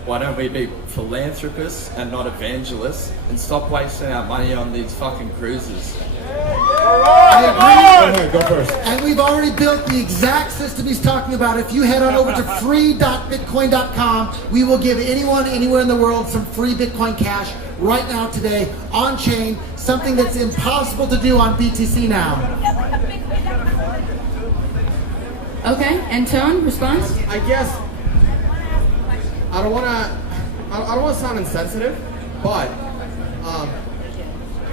Why don't we be philanthropists and not evangelists and stop wasting our money on these fucking cruises? I agree. Go first. And we've already built the exact system he's talking about. If you head on over to free.bitcoin.com, we will give anyone, anywhere in the world, some free Bitcoin Cash right now, today, on chain, something that's impossible to do on BTC now. Okay, and Tone, response? I guess I don't want to sound insensitive, but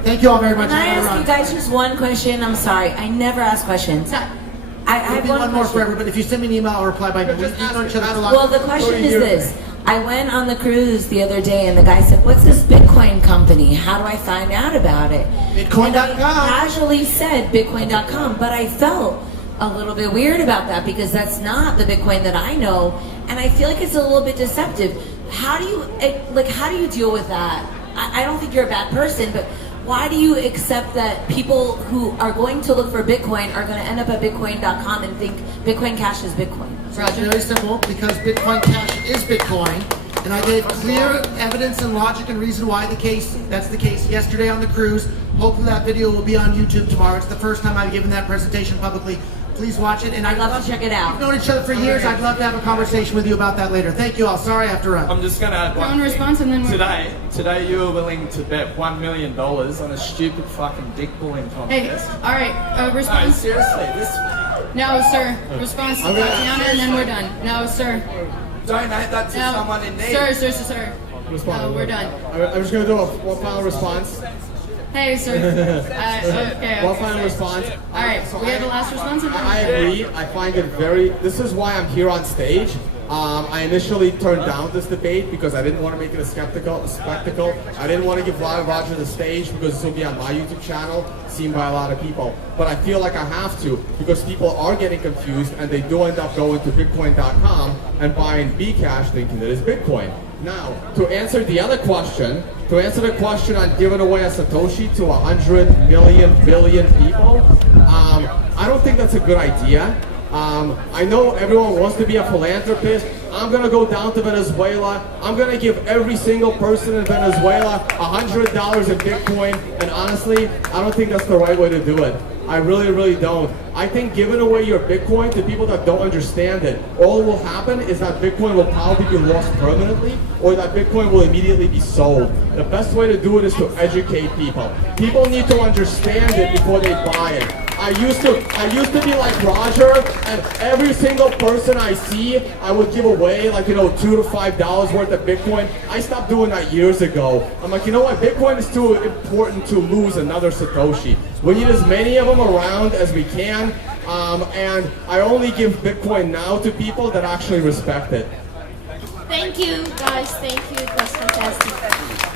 thank you all very much. Can I ask you guys just one question? I'm sorry, I never ask questions. I have one more forever, but if you send me an email, I'll reply by email. Well, the question is this. I went on the cruise the other day and the guy said, what's this Bitcoin company? How do I find out about it? Bitcoin.com. I casually said Bitcoin.com, but I felt a little bit weird about that because that's not the Bitcoin that I know, and I feel like it's a little bit deceptive. How do you deal with that? I don't think you're a bad person, but why do you accept that people who are going to look for Bitcoin are going to end up at Bitcoin.com and think Bitcoin Cash is Bitcoin? It's very simple, because Bitcoin Cash is Bitcoin, and I gave clear evidence and logic and reason why that's the case yesterday on the cruise. Hopefully that video will be on YouTube tomorrow. It's the first time I've given that presentation publicly. Please watch it. And I'd love to check it out. We've known each other for years. I'd love to have a conversation with you about that later. Thank you all. Sorry I have to run. I'm just going to add one One thing. response and then we're Today you were willing to bet $1 million on a stupid fucking dick pulling Hey, contest. all right, No, response. seriously, No, sir. Response to Tatiana, and then we're done. No, sir. donate that to No. someone in need. Sir. No, we're done. I'm just going to do one final response. Hey, sir. Okay. One final response. All right, we have the last response. And then I agree. I find it this is why I'm here on stage. I initially turned down this debate because I didn't want to make it a spectacle. I didn't want to give Roger the stage because this will be on my YouTube channel, seen by a lot of people. But I feel like I have to because people are getting confused and they do end up going to Bitcoin.com and buying Bcash thinking that it's Bitcoin. Now, to answer the other question, on giving away a Satoshi to 100 million billion people, I don't think that's a good idea. I know everyone wants to be a philanthropist. I'm going to go down to Venezuela. I'm going to give every single person in Venezuela $100 in Bitcoin. And honestly, I don't think that's the right way to do it. I really, really don't. I think giving away your Bitcoin to people that don't understand it, all will happen is that Bitcoin will probably be lost permanently or that Bitcoin will immediately be sold. The best way to do it is to educate people. People need to understand it before they buy it. I used to be like Roger, and every single person I see, I would give away like, $2 to $5 worth of Bitcoin. I stopped doing that years ago. I'm like, you know what? Bitcoin is too important to lose another Satoshi. We need as many of them around as we can, and I only give Bitcoin now to people that actually respect it. Thank you, guys. Thank you. It was fantastic.